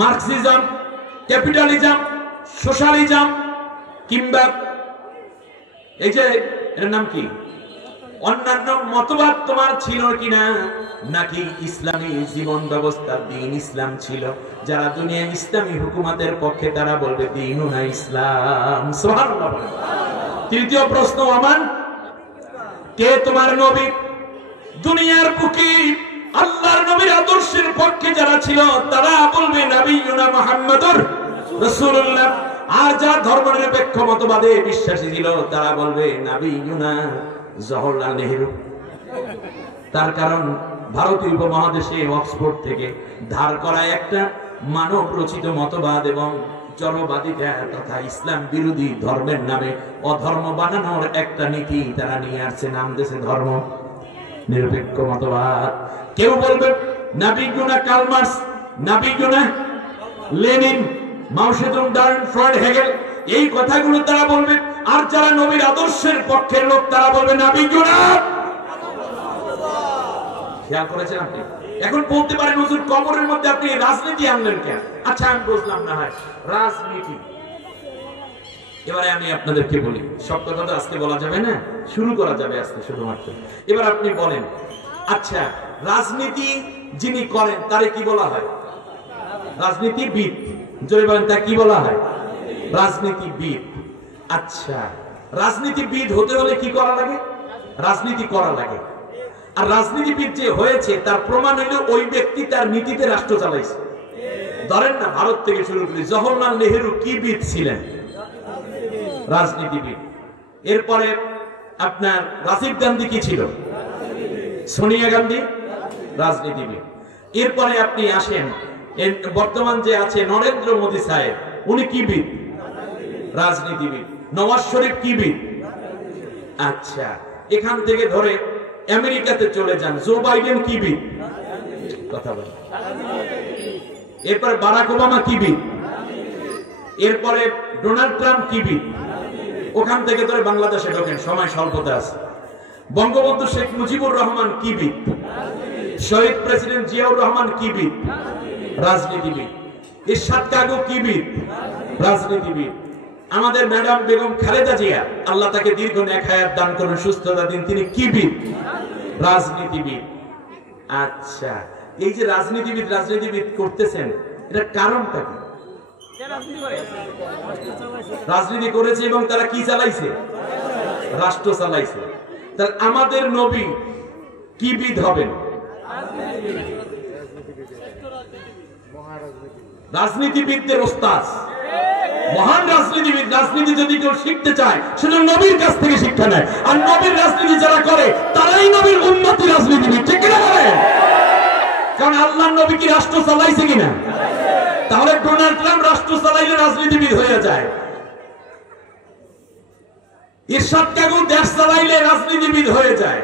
মার্কসিজম, ক্যাপিটালিজম, সোশ্যালিজম, কিংবা এই যে এর নাম কি, অন্যান্য মতবাদ তোমার ছিল কিনা, নাকি ইসলামী জীবন ব্যবস্থা দ্বীন ইসলাম ছিল? যারা দুনিয়া ইসলামী হুকুমতের পক্ষে তারা বলবে দ্বীনুনা ইসলাম। সুবহানাল্লাহ। তৃতীয় প্রশ্ন, আমান, কে তোমার নবী? দুনিয়ার বুকে আল্লাহর নবীর আদর্শের পক্ষে যারা ছিল তারা বলবে নবিয়ুনা মুহাম্মাদুর রাসূলুল্লাহ। আর যারা ধর্মনিরপেক্ষ মতবাদে বিশ্বাসী ছিল তারা বলবে নবিয়ুনা জওহরলাল নেহেরু। তার কারণ ভারতীয় উপমহাদেশে অক্সফোর্ড থেকে ধার করা একটা মানব রচিত মতবাদ এবং জড়বাদিতা তথা ইসলাম বিরোধী ধর্মের নামে অধর্ম বানানোর একটা নীতি তারা নিয়ে আসছে, নাম দিয়েছে ধর্ম নিরপেক্ষ মতবাদ। কেউ বলবে নবিয়ুনা কার্ল মার্কস, নবিয়ুনা লেনিন, মাও সেতুং, ডার্ন, ফ্রয়েড, হেগেল, এই কথাগুলো তারা বলবে। আর যারা নবীর আদর্শের পক্ষের লোক তারা বলবে নবিয়ুনা। খেয়াল করেছেন আপনি? এখন বলতে পারেন হুজুর কবরের মধ্যে আপনি রাজনীতি আনলেন কেন? আচ্ছা আমি বুঝলাম না হয় রাজনীতি। এবারে আমি আপনাদেরকে বলি, সব কথা তো আজকে বলা যাবে না, শুরু করা যাবে আজকে শুধুমাত্র। এবার আপনি বলেন, আচ্ছা রাজনীতি যিনি করেন তারে কি বলা হয়? রাজনীতিবিদ। জোরে বলেন, তা কি বলা হয়? রাজনীতিবিদ। আচ্ছা রাজনীতিবিদ হতে হলে কি করা লাগে? রাজনীতি করা লাগে। আর রাজনীতিবিদ যে হয়েছে তার প্রমাণ হলো ওই ব্যক্তি তার নীতিতে রাষ্ট্র চালাইছে। ধরেন না, ভারত থেকে শুরু করি, জওহরলাল নেহেরু কি বিদ ছিলেন? রাজনীতিবিদ। এরপরে আপনার রাজীব গান্ধী কি ছিল? সোনিয়া গান্ধী রাজনীতিবিদ। এরপরে আপনি আসেন বর্তমান যে আছে নরেন্দ্র মোদী সাহেব, উনি কি বিদ? রাজনীতিবিদ। নওয়াজ শরীফ কি বিদ? আচ্ছা এখান থেকে ধরে আমেরিকাতে চলে যান, জো বাইডেন কি বিদ? কথা বলেন। এরপরে বারাক ওবামা কি বিদ? এরপরে ডোনাল্ড ট্রাম্প কি বিদ? ওখান থেকে ধরে বাংলাদেশে ঢোকেন, সময় স্বল্পতা আছে। বঙ্গবন্ধু শেখ মুজিবুর রহমান কি বিদ? শহীদ প্রেসিডেন্ট জিয়াউর রহমান কি বিদ? রাজনীতিবিদ। ইরশাদ কাগু কি বিদ? রাজনীতিবিদ। আমাদের ম্যাডাম বেগম খালেদা জিয়া, আল্লাহ তাকে দীর্ঘ নেক হায়াত দান করুন, সুস্থতা দিন, তিনি কি বিদ? রাজনীতিবিদ। আচ্ছা এই যে রাজনীতিবিদ করতেছেন, এটা কারণটা কি? রাজনীতি করেছে এবং তারা কি চালাইছে? রাষ্ট্র চালাইছে। তাহলে আমাদের নবী কি বিদ হবেন? রাজনীতিবিদদের ওস্তাদ, মহান রাজনীতিবিদ। রাজনীতি যদি কেউ শিখতে চায় সেটা নবীর কাছ থেকে শিক্ষা নেয়। আর নবীর রাজনীতি যারা করে তারাই নবীর উম্মতি রাজনীতিবিদ, ঠিক কিনা বলেন? কারণ আল্লাহর নবী কি রাষ্ট্র চালাইছে কিনা? তাহলে ডোনাল্ড ট্রাম্প রাষ্ট্র চালাইলে রাজনীতিবিদ হয়ে যায়। ইরশাদ কাগু দেশ চালাইলে রাজনীতিবিদ হয়ে যায়।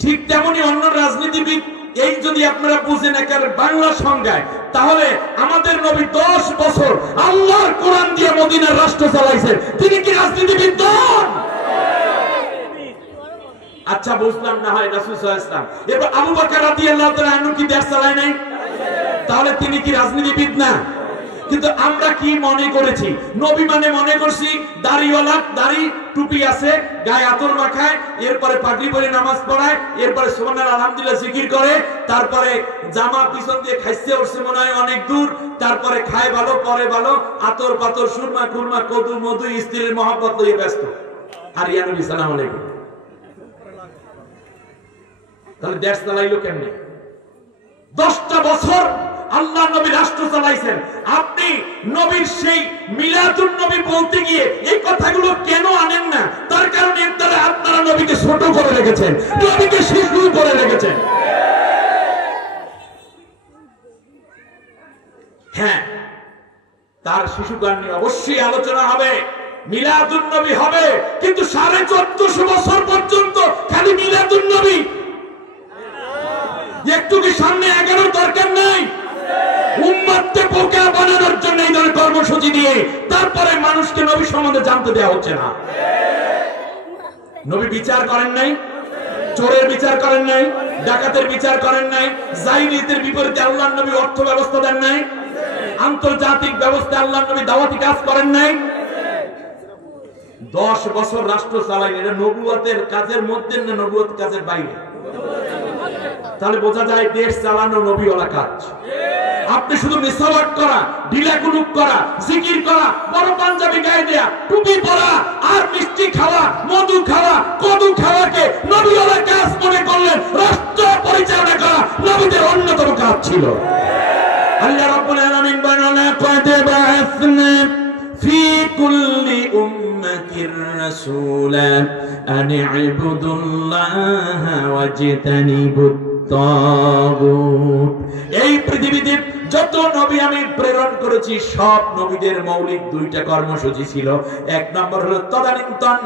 ঠিক তেমনি অন্য রাজনীতিবিদ, এই যদি আপনারা বুঝেন একেবারে বাংলা সংজ্ঞায়, তাহলে আমাদের নবী 10 বছর আল্লাহর কোরআন দিয়ে মদিনার রাষ্ট্র চালাইছেন, তিনি কি রাজনীতিবিদ নন? আচ্ছা বুঝলাম, না হয় রাসূল সাল্লাল্লাহু আলাইহি ওয়াসাল্লাম। এবার আবু বকর রাদিয়াল্লাহু তাআলা আনহু কি দেশ চালায় নাই? তাহলে তিনি কি রাজনীতিবিদ না? কিন্তু আমরা কি মনে করেছি? নবী মানে মনে করছি দাড়িওয়ালা, দাড়ি টুপি আছে, গায়ে আতর মাখায়, এরপরে পাগড়ি পরে নামাজ পড়ায়, এরপরে সুবহানাল্লাহ আলহামদুলিল্লাহ জিকির করে, তারপরে জামা পিছন দিয়ে খাইছে উঠছে মনে হয় অনেক দূর, তারপরে খায় ভালো, পরে ভালো, আতর পাতর সুরমা কুরমা কদু মধু স্ত্রীর মহব্বত লইয়ে ব্যস্ত। আর ইয়া নবী সালাম আলাইকুম। তাহলে দেশ চালাইলো কেমনে? 10টা বছর আল্লাহ নবী রাষ্ট্র চালাইছেন। আপনি নবীর সেই মিলাদুন নবী বলতে গিয়ে এই কথাগুলো কেন আনেন না? তার কারণ এর দ্বারা আপনারা নবীকে ছোট করে রেখেছেন, নবীকে শিশু করে রেখেছেন। হ্যাঁ, তার শিশুকাল নিয়ে অবশ্যই আলোচনা হবে, মিলাদুন নবী হবে, কিন্তু 1450 বছর পর্যন্ত খালি মিলাদুন নবী। একটু কি সামনে 11 দরকার নাই? উম্মতকে বোকা বানানোর জন্য এই ধরনের কর্মসূচি দিয়ে তারপরে মানুষকে নবী সম্বন্ধে জানতে দেওয়া হচ্ছে না। নবী বিচার করেন নাই, চোরের বিচার করেন নাই, ডাকাতের বিচার করেন নাই, জাহিলিয়াতের বিপরীতে আল্লাহর নবী অর্থ ব্যবস্থা দেন নাই, আন্তর্জাতিক ব্যবস্থা আল্লাহর নবী দাওয়াতি কাজ করেন নাই। 10 বছর রাষ্ট্র চালাইলেন। এটা নবুয়তের কাজের মধ্যে না নবুয়ত কাজের বাইরে? তাহলে বোঝা যায় দেশ চালানো নবীওয়ালা কাজ। আপনি শুধু মিসাওয়াক করা, ঢিলাকুলুক করা, জিকির করা, বড় পাঞ্জাবি গায়ে দেয়া, টুপি পরা আর মিষ্টি খাওয়া, মধু খাওয়া, কদু খাওয়াকে নবীওয়ালা কাজ মনে করলেন। রাষ্ট্র পরিচালনা করা নবীদের অন্যতম কাজ ছিল। আল্লাহ রাব্বুল আলামিন বলেন, "লাকাদ বা'আসনা ফি কুল্লি উম্মাতির রাসূলান আন ইবুদুল্লাহা ওয়াজতানিবুত তাগুত।" এই পৃথিবীতে যত নবী আমি প্রেরণ করেছি সব নবীদের মৌলিক 2টা কর্মসূচি ছিল। 1 নম্বর হলো তদানীন্তন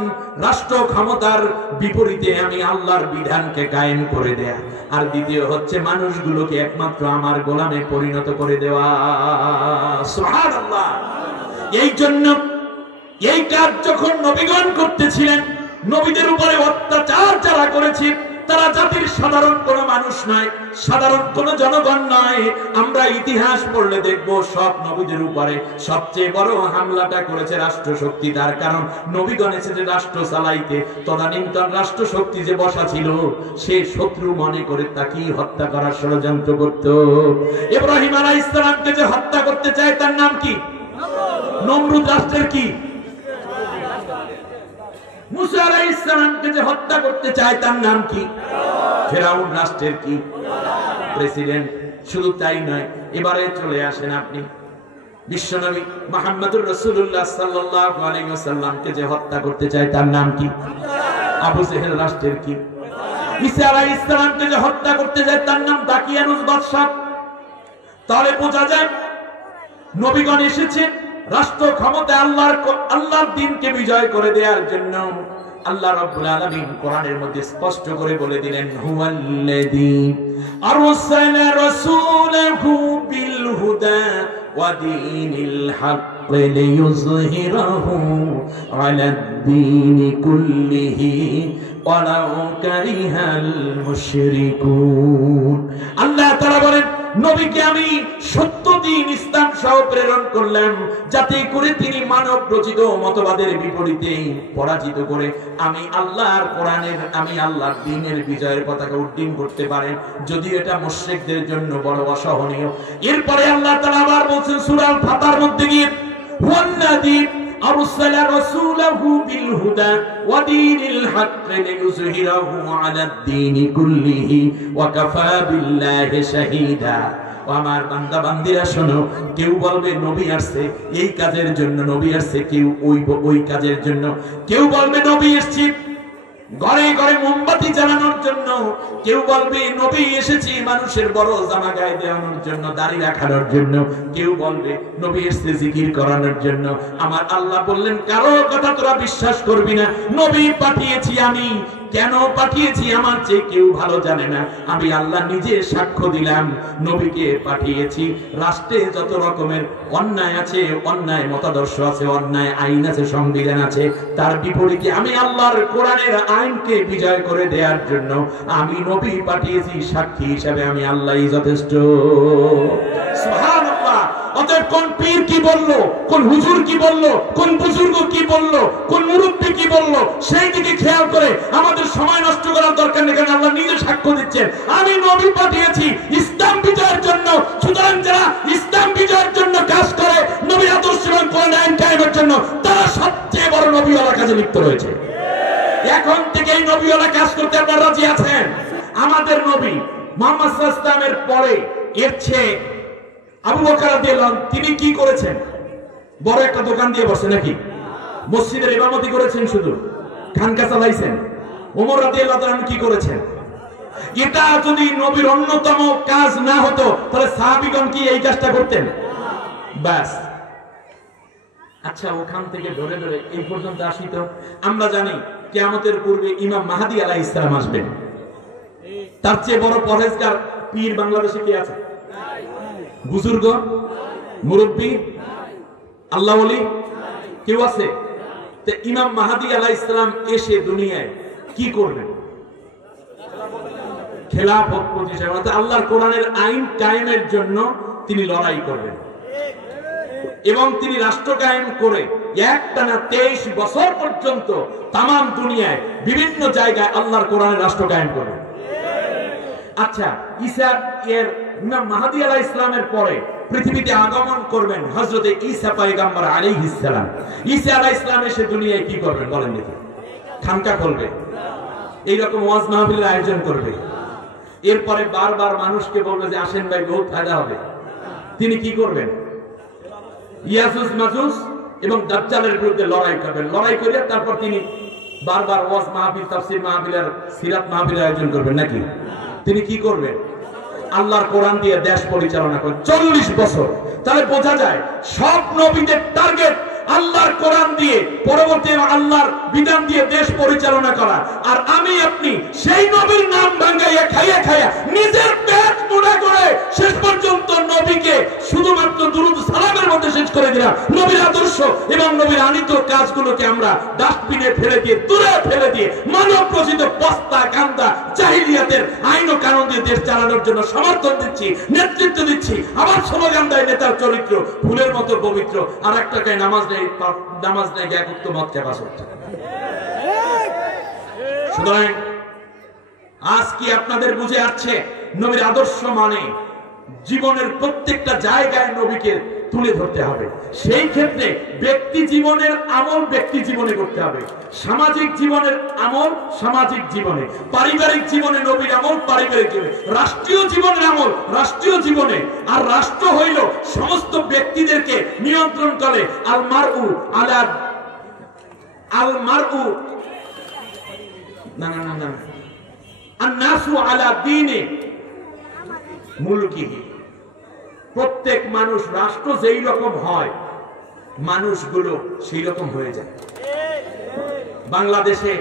রাষ্ট্র ক্ষমতার বিপরীতে আমি আল্লাহর বিধানকে কায়েম করে দেয়া, আর দ্বিতীয় হচ্ছে মানুষগুলোকে একমাত্র আমার গোলামে পরিণত করে দেওয়া। সুবহানাল্লাহ। এই জন্য এই কাজ যখন নবীগণ করতেছিলেন, নবীদের উপরে অত্যাচার যারা করেছে তারা জাতির সাধারণ কোন মানুষ নয়, সাধারণ কোন জনগণ নয়। আমরা ইতিহাস পড়লে দেখব সব নবীদের উপরে সবচেয়ে বড় হামলাটা করেছে রাষ্ট্র শক্তি। তার কারণ নবীগণ এসেছে রাষ্ট্র চালাইতে, তদানীন্তন রাষ্ট্র শক্তি যে বসা ছিল সে শত্রু মনে করে তাকেই হত্যা করার ষড়যন্ত্র করত। ইব্রাহিম আলাইহিস সালামকে যে হত্যা করতে চায় তার নাম কি? নমরুদ রাষ্ট্রের কি? মুসা আলাইহিস সালামকে যে হত্যা করতে চায় তার নাম কি? ফেরাউন রাষ্ট্রের কি? প্রেসিডেন্ট। শুধু তাই নয়, এবারে চলে আসেন আপনি বিশ্বনবী মুহাম্মদুর রাসূলুল্লাহ সাল্লাল্লাহু আলাইহি ওয়াসাল্লামকে যে হত্যা করতে চায় তার নাম কি? আবু জেহেল রাষ্ট্রের কি? ঈসা আলাইহিস সালামকে যে হত্যা করতে যায় তার নাম দাকিয়ানুস বাদশাহ। তাহলে বোঝা যায় নবীগণ এসেছেন রাষ্ট্র ক্ষমতা আল্লাহর দ্বীনকে বিজয় করে দেওয়ার জন্য। আল্লাহ রাব্বুল আলামিন কোরআনের মধ্যে স্পষ্ট করে বলে দিলেন, হুয়াল্লাযী আরসালা রাসূলাহু বিল হুদা ওয়া দীনিল হক লিইয়ুযহিরাহু আলাদ দীনি কুল্লিহি ওয়ালাউ কারিহাল মুশরিকুন। আল্লাহ তাআলা বলেন, নবীকে আমি সত্য দ্বীন ইসলাম সহ প্রেরণ করলাম যাতে করে তিনি মানব রচিত মতবাদের বিপরীতে পরাজিত করে আমি আল্লাহর কোরআনের, আমি আল্লাহর দ্বীনের বিজয়ের পতাকা উড্ডীন করতে পারেন, যদিও এটা মুশরিকদের জন্য বড় অসহনীয়। এরপরে আল্লাহ তাআলা আবার বলছেন সূরা আল ফাতহার মধ্যে গিয়ে, হুয়াল্লাযী আরসালা রাসূলাহু বিল হুদা ওয়া দীনিল হক লিইয়ুযহিরাহু আলাদ দীনি কুল্লিহি ওয়া কাফা বিল্লাহি শাহীদা। আমার বান্দা বান্দিরা শোনো, কেউ বলবে নবী আসছে এই কাজের জন্য, নবী আসছে কেউ ওই কাজের জন্য, কেউ বলবে নবী এসেছে ঘরে ঘরে মোমবাতি জ্বালানোর জন্য, কেউ বলবে নবী এসেছে মানুষের বড় জামা গায়ে দেওয়ানোর জন্য, দাড়ি রাখানোর জন্য, কেউ বলবে নবী এসেছে জিকির করানোর জন্য। আমার আল্লাহ বললেন, কারো কথা তোরা বিশ্বাস করবি না, নবী পাঠিয়েছি আমি কেন পাঠিয়েছি আমার চেয়ে কেউ ভালো জানে না। আমি আল্লাহ নিজে সাক্ষ্য দিলাম, নবীকে পাঠিয়েছি। রাষ্ট্রে যত রকমের অন্যায় আছে, অন্যায় মতাদর্শ আছে, অন্যায় আইন আছে, সংবিধান আছে, তার বিপরীতে আমি আল্লাহর কোরআনের আইনকে বিজয় করে দেওয়ার জন্য আমি নবী পাঠিয়েছি। সাক্ষী হিসাবে আমি আল্লাহই যথেষ্ট। সুবহানাল্লাহ। অতএব কোন পীর কি বললো, কোন হুজুর কি বললো, কোন বুজুর্গ কি বললো, কোন মুরব্বী কি বললো, সেই দিকে খেয়াল করে আমাদের সময় নষ্ট করার দরকার নেই। কারণ আল্লাহ নিজে সাক্ষ্য দিচ্ছেন, আমি নবী পাঠিয়েছি ইসলাম বিজয়ের জন্য। সুতরাং যারা ইসলাম বিজয়ের জন্য কাজ করে, নবীর আদর্শ এবং কোরআন আইন কায়েমের জন্য, তারা সবচেয়ে বড় নবীওয়ালার কাজে লিপ্ত রয়েছে। এখন থেকেই নবীওয়ালা কাজ করতে আপনারা রাজি আছেন? আমাদের নবী মুহাম্মদ সাল্লাল্লাহু আলাইহি ওয়াসাল্লামের পরে এর চেয়ে আবু বকর রাদিয়াল্লাহু আনহু তিনি কি করেছেন? বড় একটা দোকান দিয়ে বসে নাকি? মসজিদের ইমামতি করেছেন, শুধু খানকা চালাইছেন। ওমর রাদিয়াল্লাহু আনহু কি করেছেন? এটা যদি নবীর অন্যতম কাজ না হতো তাহলে সাহাবীগণ কি এই কাজটা করতেন? ব্যাস। আচ্ছা, ওখান থেকে ধরে ধরে এই পর্যন্ত আসি তো আমরা জানি কিয়ামতের পূর্বে ইমাম মাহদী আলাইহিস সালাম আসবেন। তার চেয়ে বড় পরহেজগার পীর বাংলাদেশে কি আছে? বুজুর্গ, মুরব্বী, আল্লাহ ওলি কেউ আছে? তো ইমাম মাহদী আলাইহিস সালাম এসে দুনিয়ায় কি করবেন? খেলাফত প্রতিষ্ঠা, অর্থাৎ আল্লাহর কোরআনের আইন কায়েমের জন্য তিনি লড়াই করবেন এবং তিনি রাষ্ট্র কায়েম করে একটানা 23 বছর পর্যন্ত তামাম দুনিয়ায় বিভিন্ন জায়গায় আল্লাহর কোরআনের রাষ্ট্র কায়েম করবেন। আচ্ছা, ঈসা এর ইমাম মাহদী আলাইহিস সালামের পরে পৃথিবীতে আগমন করবেন হযরতে ঈসা পয়গম্বর আলাইহিস সালাম। ঈসা আলাইহিস সালাম এসে দুনিয়ায় কি করবেন বলেন দেখি? খানকা খুলবে, এই রকম ওয়াজ মাহফিলের আয়োজন করবে, এরপরে বারবার মানুষকে বলবে যে আসেন ভাই, বহুত ফায়দা হবে। তিনি কি করবেন? ইয়াজুজ মাজুজ এবং দাজ্জালের বিরুদ্ধে লড়াই করবেন। লড়াই করে তারপর তিনি বারবার ওয়াজ মাহফিল, তাফসীর মাহফিল আর সিরাত মাহফিল আয়োজন করবেন নাকি? তিনি কি করবেন? আল্লাহর কোরআন দিয়ে দেশ পরিচালনা করবেন 40 বছর। তাহলে বোঝা যায় সব নবীদের টার্গেট আল্লাহর কোরআন দিয়ে, পরবর্তী আল্লাহর বিধান দিয়ে দেশ পরিচালনা করা। আর আমি আপনি সেই নবীর নাম ভাঙাইয়া খাইয়া খাইয়া নিজের পেট মোটা করে শেষ পর্যন্ত নবীকে শুধুমাত্র দুরূদ সালামের মধ্যে শেষ করে দিলাম। নবীর আদর্শ এবং নবীর আনিত কাজগুলোকে আমরা ডাস্টবিনে ফেলে দিয়ে, দূরে ফেলে দিয়ে, মানব রচিত বস্তা গান্দা জাহিলিয়াতের আইন ও কানুন দিয়ে দেশ চালানোর জন্য সমর্থন দিচ্ছি, নেতৃত্ব দিচ্ছি। আবার স্লোগান দেয় নেতার চরিত্র ফুলের মতো পবিত্র, আর এক টাকায় নামাজ নামাজ নেই এক মত চাপাস হচ্ছে। সুতরাং আজ কি আপনাদের বুঝে আসছে? নবীর আদর্শ মানে জীবনের প্রত্যেকটা জায়গায় নবীকে তুলে ধরতে হবে। সেই ক্ষেত্রে ব্যক্তি জীবনের আমল ব্যক্তি জীবনে করতে হবে, সামাজিক জীবনের আমল সামাজিক জীবনে, পারিবারিক জীবনে নবীর আমল পারিবারিক জীবনে, রাষ্ট্রীয় জীবনের আমল রাষ্ট্রীয় জীবনে। আর রাষ্ট্র হইল সমস্ত ব্যক্তিদেরকে নিয়ন্ত্রণ করে। আল মারউ না না না না আন-নাসু আলা দীনে মুলকিহি। প্রত্যেক মানুষ, রাষ্ট্র যেই রকম হয় মানুষগুলো সেই রকম হয়ে যায়। বাংলাদেশে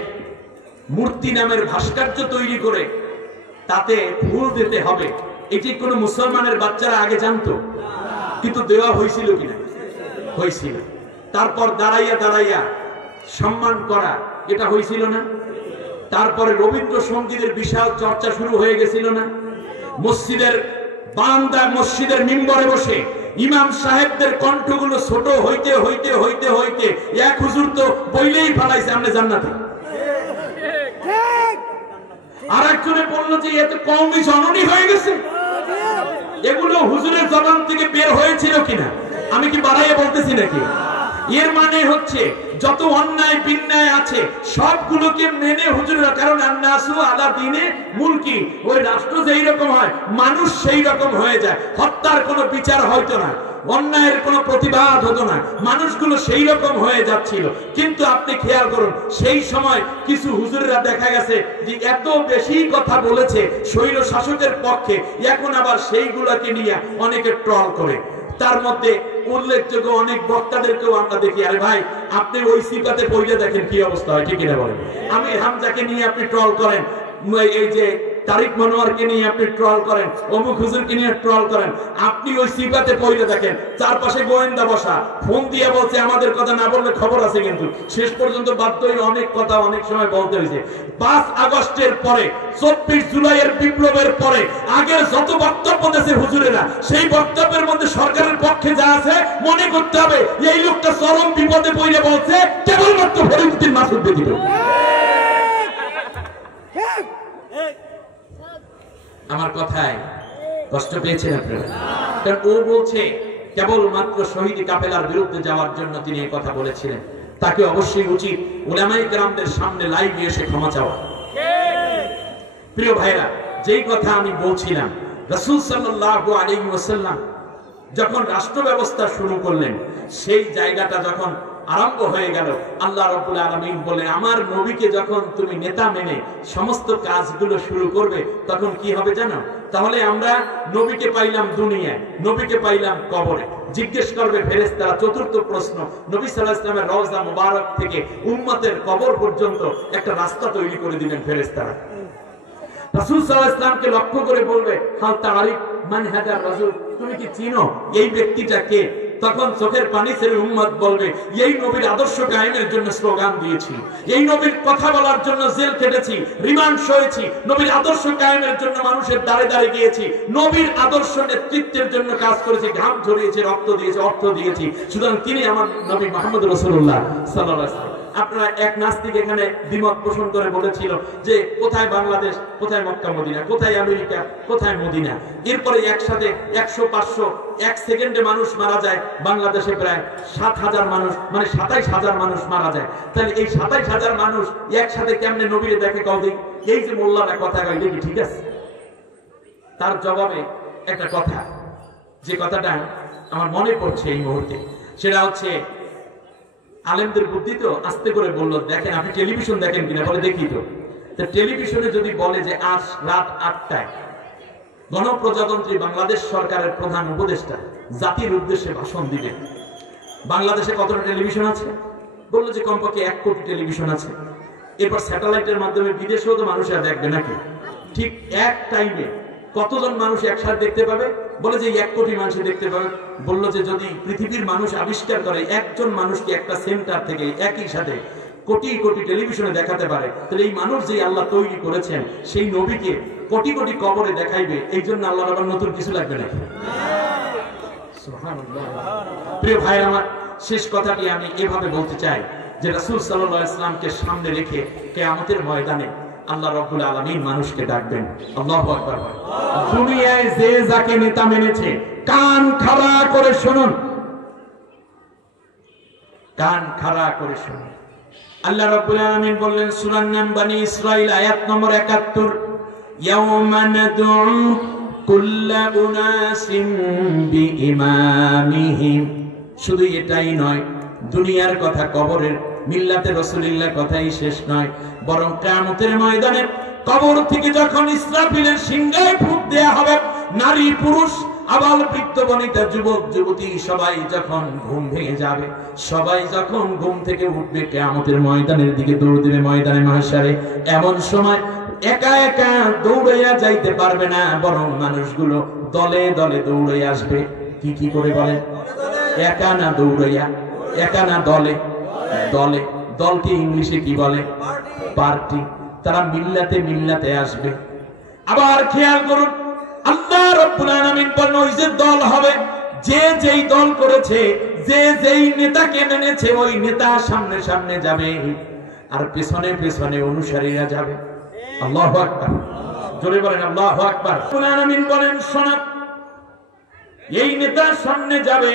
মূর্তি নামের ভাস্কর্য তৈরি করে তাতে ফুল দিতে হবে, এটি কোন মুসলমানের বাচ্চারা আগে জানতো? কিন্তু দেওয়া হয়েছিল কিনা? হয়েছিল। তারপর দাঁড়াইয়া দাঁড়াইয়া সম্মান করা, এটা হয়েছিল না? তারপরে রবীন্দ্রসঙ্গীতের বিশাল চর্চা শুরু হয়ে গেছিল না? মসজিদের বারান্দা, মসজিদের মিম্বরে বসে ইমাম সাহেবদের কণ্ঠগুলো ছোট হইতে হইতে হইতে হইতে এক হুজুর তো বইলেই ফেলাইছে আমরা জান্নাতে। আর একজনে বলল যে এত কওমি জননী হয়ে গেছে। এগুলো হুজুরের জবান থেকে বের হয়েছিল কিনা? আমি কি বাড়াইয়া বলতেছি নাকি? এর মানে হচ্ছে যত অন্যায় বিন্যায় আছে সবগুলোকে মেনে হুজুররা, কারণ আন-নাসু আলা দীনে মুলকি, ওই রাষ্ট্র যেই রকম হয় মানুষ সেই রকম হয়ে যায়। হত্যার কোনো বিচার হয়তো না, অন্যায়ের কোনো প্রতিবাদ হতো না, মানুষগুলো সেই রকম হয়ে যাচ্ছিল। কিন্তু আপনি খেয়াল করুন, সেই সময় কিছু হুজুররা দেখা গেছে যে এত বেশি কথা বলেছে স্বৈর শাসকের পক্ষে, এখন আবার সেইগুলোকে নিয়ে অনেকে ট্রল করে। তার মধ্যে উল্লেখযোগ্য অনেক বক্তাদেরকেও আমরা দেখি, আরে ভাই আপনি ওই সিফাতে পড়লে দেখেন কি অবস্থা হয়, ঠিক কিনা বলেন? আমির হামজাকে নিয়ে আপনি ট্রল করেন, এই যে তারিক মনোয়ারকে নিয়ে আপনি ট্রল করেন, অমুক হুজুরকে নিয়ে ট্রল করেন, আপনি ওই সিফাতে পড়লে দেখেন চারপাশে গোয়েন্দা বসা, ফোন দিয়ে বলছে আমাদের কথা না বললে খবর আছে, কিন্তু শেষ পর্যন্ত বাধ্য হয়ে অনেক কথা অনেক সময় বলতে হয়েছে। 5 আগস্টের পরে, 24 জুলাইয়ের বিপ্লবের পরে আগের যত বক্তব্য দিয়েছে হুজুরেরা, সেই বক্তব্যের মধ্যে সরকারের পক্ষে যা আছে মনে করতে হবে এই লোকটা চরম বিপদে পড়ে বলছে কেবলমাত্র ফরিদউদ্দিন মাসুদ ব্যতীত। আমার কথায় কষ্ট পেয়েছেন আপনারা? কারণ ও বলছে কেবলমাত্র শহীদ কাফেলার বিরুদ্ধে যাওয়ার জন্য তিনি এই কথা বলেছিলেন। তাকে অবশ্যই উচিত উলামায়ে কেরামদের সামনে লাইভে এসে ক্ষমা চাওয়া। প্রিয় ভাইরা, যেই কথা আমি বলছিলাম, রাসূল সাল্লাল্লাহু আলাইহি ওয়াসাল্লাম যখন রাষ্ট্র ব্যবস্থা শুরু করলেন, সেই জায়গাটা যখন আরম্ভ হয়ে গেল, আল্লাহ রাব্বুল আলামিন বলেন আমার নবীকে যখন তুমি নেতা মেনে সমস্ত কাজগুলো শুরু করবে তখন কি হবে জানো? তাহলে আমরা নবীকে পাইলাম দুনিয়ায়, নবীকে পাইলাম কবরে। জিজ্ঞেস করবে ফেরেশতারা, চতুর্থ প্রশ্ন, নবী সাল্লাল্লাহু আলাইহি ওয়াসাল্লামের রওজা মুবারক থেকে উম্মতের কবর পর্যন্ত একটা রাস্তা তৈরি করে দিবেন ফেরেশতারা। রাসূল সাল্লাল্লাহু আলাইহি ওয়াসাল্লামকে লক্ষ্য করে বলবে হাল তারিফ মান হাদার রাসূল, তুমি কি চিনো এই ব্যক্তিটা কে? তখন চোখের পানি ছেড়ে উম্মত বলবে এই নবীর আদর্শ কায়েমের জন্য স্লোগান দিয়েছি, এই নবীর কথা বলার জন্য জেল কেটেছি, রিমান্ড সয়েছি, নবীর আদর্শ কায়েমের জন্য মানুষের দাঁড়ে দাঁড়ে গিয়েছি, নবীর আদর্শ নেতৃত্বের জন্য কাজ করেছি, ঘাম ঝরিয়েছি, রক্ত দিয়েছি, অর্থ দিয়েছি। সুতরাং তিনি আমার নবী মুহাম্মদ রাসূলুল্লাহ সাল্লাল্লাহু আলাইহি ওয়াসাল্লাম। আপনারা এক নাস্তিক এখানে দ্বিমত পোষণ করে বলেছিল যে কোথায় বাংলাদেশ, কোথায় মক্কা মদিনা, কোথায় আমেরিকা, কোথায় মদিনা। এরপরে একসাথে 100-500 এক সেকেন্ডে মানুষ মারা যায়, বাংলাদেশে প্রায় 7,000 মানুষ, মানে 27,000 মানুষ মারা যায়। তাহলে এই 27,000 মানুষ একসাথে কেমনে নবীরে দেখে কও দেখি? এই যে মোল্লারা কথা কয় দেখি ঠিক আছে? তার জবাবে একটা কথা, যে কথাটা আমার মনে পড়ছে এই মুহূর্তে, সেটা হচ্ছে আলেমদের বুদ্ধি তো আস্তে করে বললো, দেখেন আপনি টেলিভিশন দেখেন কিনা? বলে দেখি তো। টেলিভিশনে যদি বলে যে আজ রাত 8টায় গণপ্রজাতন্ত্রী বাংলাদেশ সরকারের প্রধান উপদেষ্টা জাতির উদ্দেশ্যে ভাষণ দিবেন, বাংলাদেশে কতটা টেলিভিশন আছে? বললো যে কমপক্ষে 1 কোটি টেলিভিশন আছে। এরপর স্যাটেলাইটের মাধ্যমে বিদেশেও তো মানুষরা দেখবে নাকি? ঠিক এক টাইমে কতজন মানুষ একসাথে দেখতে পাবে? বলে যে 1 কোটি মানুষ দেখতে পাবে। বললো যে যদি পৃথিবীর মানুষ আবিষ্কার করে একজন মানুষকে একটা সেন্টার থেকে একই সাথে কোটি কোটি টেলিভিশনে দেখাতে পারে, তাহলে এই মানুষ যে আল্লাহ তৈরি করেছেন সেই নবীকে কোটি কোটি কবরে দেখাইবে, এই জন্য আল্লাহর আবার নতুন কিছু লাগবে নাকি? সুবহানাল্লাহ। প্রিয় ভাই আমার, শেষ কথাটি আমি এভাবে বলতে চাই যে রাসূল সাল্লাল্লাহু আলাইহি ওয়াসাল্লামকে সামনে রেখে কিয়ামতের ময়দানে আল্লাহ রাব্বুল আলামিন মানুষকে ডাকবেন। আল্লাহু আকবার। দুনিয়ায় যে যাকে নেতা মেনেছে কান খাড়া করে শুনুন, কান খাড়া করে শুনুন। আল্লাহ রাব্বুল আলামিন বললেন সূরা নাম বনি ইসরাঈল আয়াত নম্বর ৭১, ইয়াওমা নাদউ কুল্লা উনাসিম বিইমামিহিম। শুধু এটাই নয়, দুনিয়ার কথা, কবরের মিল্লাতে রাসূলুল্লাহ কথাই শেষ নয়, বরং কিয়ামতের ময়দানে কবর থেকে যখন ইসরাফিলের সিংহায় ফুঁক দেয়া হবে, নারী পুরুষ আবাল বৃদ্ধ বনিতা যুবক যুবতী সবাই যখন ঘুম ভেঙে যাবে, সবাই যখন ঘুম থেকে উঠবে, কিয়ামতের ময়দানের দিকে দৌড় দেবে, ময়দানে মাহশারে। এমন সময় একা একা দৌড়াইয়া যাইতে পারবে না, বরং মানুষগুলো দলে দলে দৌড়ে আসবে। কি কি করে বলেন? একা না দৌড়াইয়া, একা না দলে দলে। দলকে ইংলিশে কি বলে? পার্টি। তারা মিল্লাতে মিল্লাতে আসবে। আবার খেয়াল করুন, আল্লাহ রাব্বুল আলামিন বলেন ওই যে দল হবে, যে যেই দল করেছে, যে যেই নেতাকে মেনেছে, ওই নেতা সামনে সামনে যাবে আর পেছনে পেছনে অনুসারীরা যাবে। আল্লাহু আকবার। জোরে বলেন আল্লাহু আকবার। রাব্বুল আলামিন বলেন শোনো, এই নেতা সামনে যাবে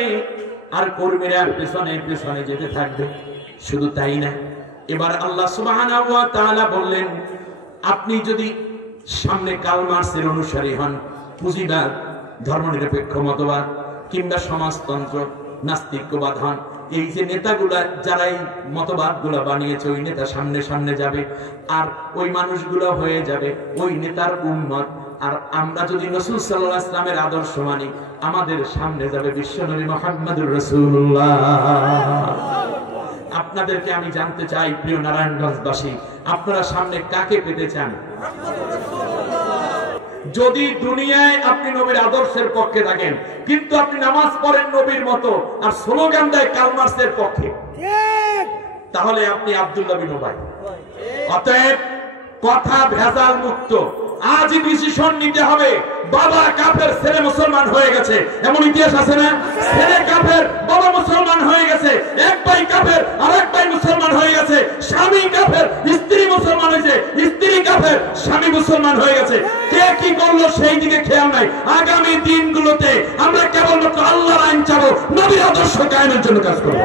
আর কর্মীরা পেছনে পেছনে যেতে থাকবে। শুধু তাই না, এবার আল্লাহ সুবহানাহু ওয়া তাআলা বললেন আপনি যদি সামনে কার্ল মার্কসের অনুসারী হন, পুঁজিবাদ, ধর্মনিরপেক্ষ মতবাদ কিংবা সমাজতন্ত্র, নাস্তিক্যবাদ হন, এই যে নেতাগুলা যারা এই মতবাদগুলা বানিয়েছে, ওই নেতা সামনে সামনে যাবে আর ওই মানুষগুলো হয়ে যাবে ওই নেতার উম্মত। আর আমরা যদি রাসূল সাল্লাল্লাহু আলাইহি ওয়াসাল্লামের আদর্শ মানি, আমাদের সামনে যাবে বিশ্বনবী মুহাম্মদুর রাসূলুল্লাহ। আপনাদেরকে আমি জানতে চাই, প্রিয় নারায়ণগঞ্জবাসী, আপনারা সামনে কাকে পেতে চান? যদি দুনিয়ায় আপনি নবীর আদর্শের পক্ষে থাকেন, কিন্তু আপনি নামাজ পড়েন নবীর মতো আর স্লোগান দেয় কার্ল মার্ক্সের পক্ষে, তাহলে আপনি আব্দুল্লাহ বিন উবাই। অতএব কথা ভেজাল মুক্ত। আজই ডিসিশন নিতে হবে। বাবা কাফের, ছেলে মুসলমান হয়ে গেছে, এমন ইতিহাস আছে না? ছেলে কাফের, বাবা মুসলমান হয়ে গেছে, এক ভাই কাফের, আরেক ভাই মুসলমান হয়ে গেছে, স্বামী কাফের, স্ত্রী মুসলমান হয়েছে, স্ত্রী কাফের, স্বামী মুসলমান হয়ে গেছে। কে কি করলো সেই দিকে খেয়াল নাই। আগামী দিনগুলোতে আমরা কেবলমাত্র আল্লাহর আইন চাবো, নবীর আদর্শ কায়েমের জন্য কাজ করবো।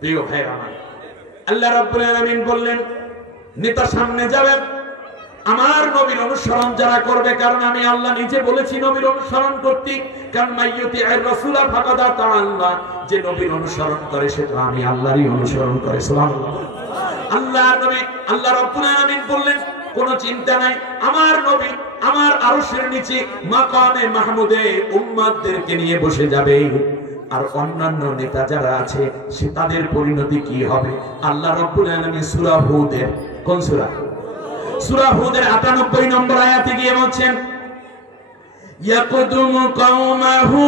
প্রিয় ভাইরা আমার, আল্লাহ রাব্বুল আলামিন বললেন, নেতা সামনে যাবে, আমার নবীর অনুসরণ যারা করবে, কারণ আমি আল্লাহ নিজে বলেছি নবীর অনুসরণ করতে, কারণ মাইয়ুতি'আর রাসূলা ফাকাদ আতা আল্লাহ, যে নবীর অনুসরণ করে সে তো আমি আল্লাহরই অনুসরণ করে। সুবহানাল্লাহ। আল্লাহ নবী, আল্লাহ রাব্বুল আলামিন বললেন, কোনো চিন্তা নাই, আমার নবী আমার আরশের নিচে মাকামে মাহমুদে উম্মতদেরকে নিয়ে বসে যাবে। আর অন্যান্য নেতা যারা আছে সে তাদের পরিণতি কি হবে? আল্লাহ রাব্বুল আলামিন সূরা হুদের, কোন সূরা? সূরা হুদের ৯৮ নম্বর আয়াতে গিয়ে বলছেন, ইয়াকদুমু কওমাহু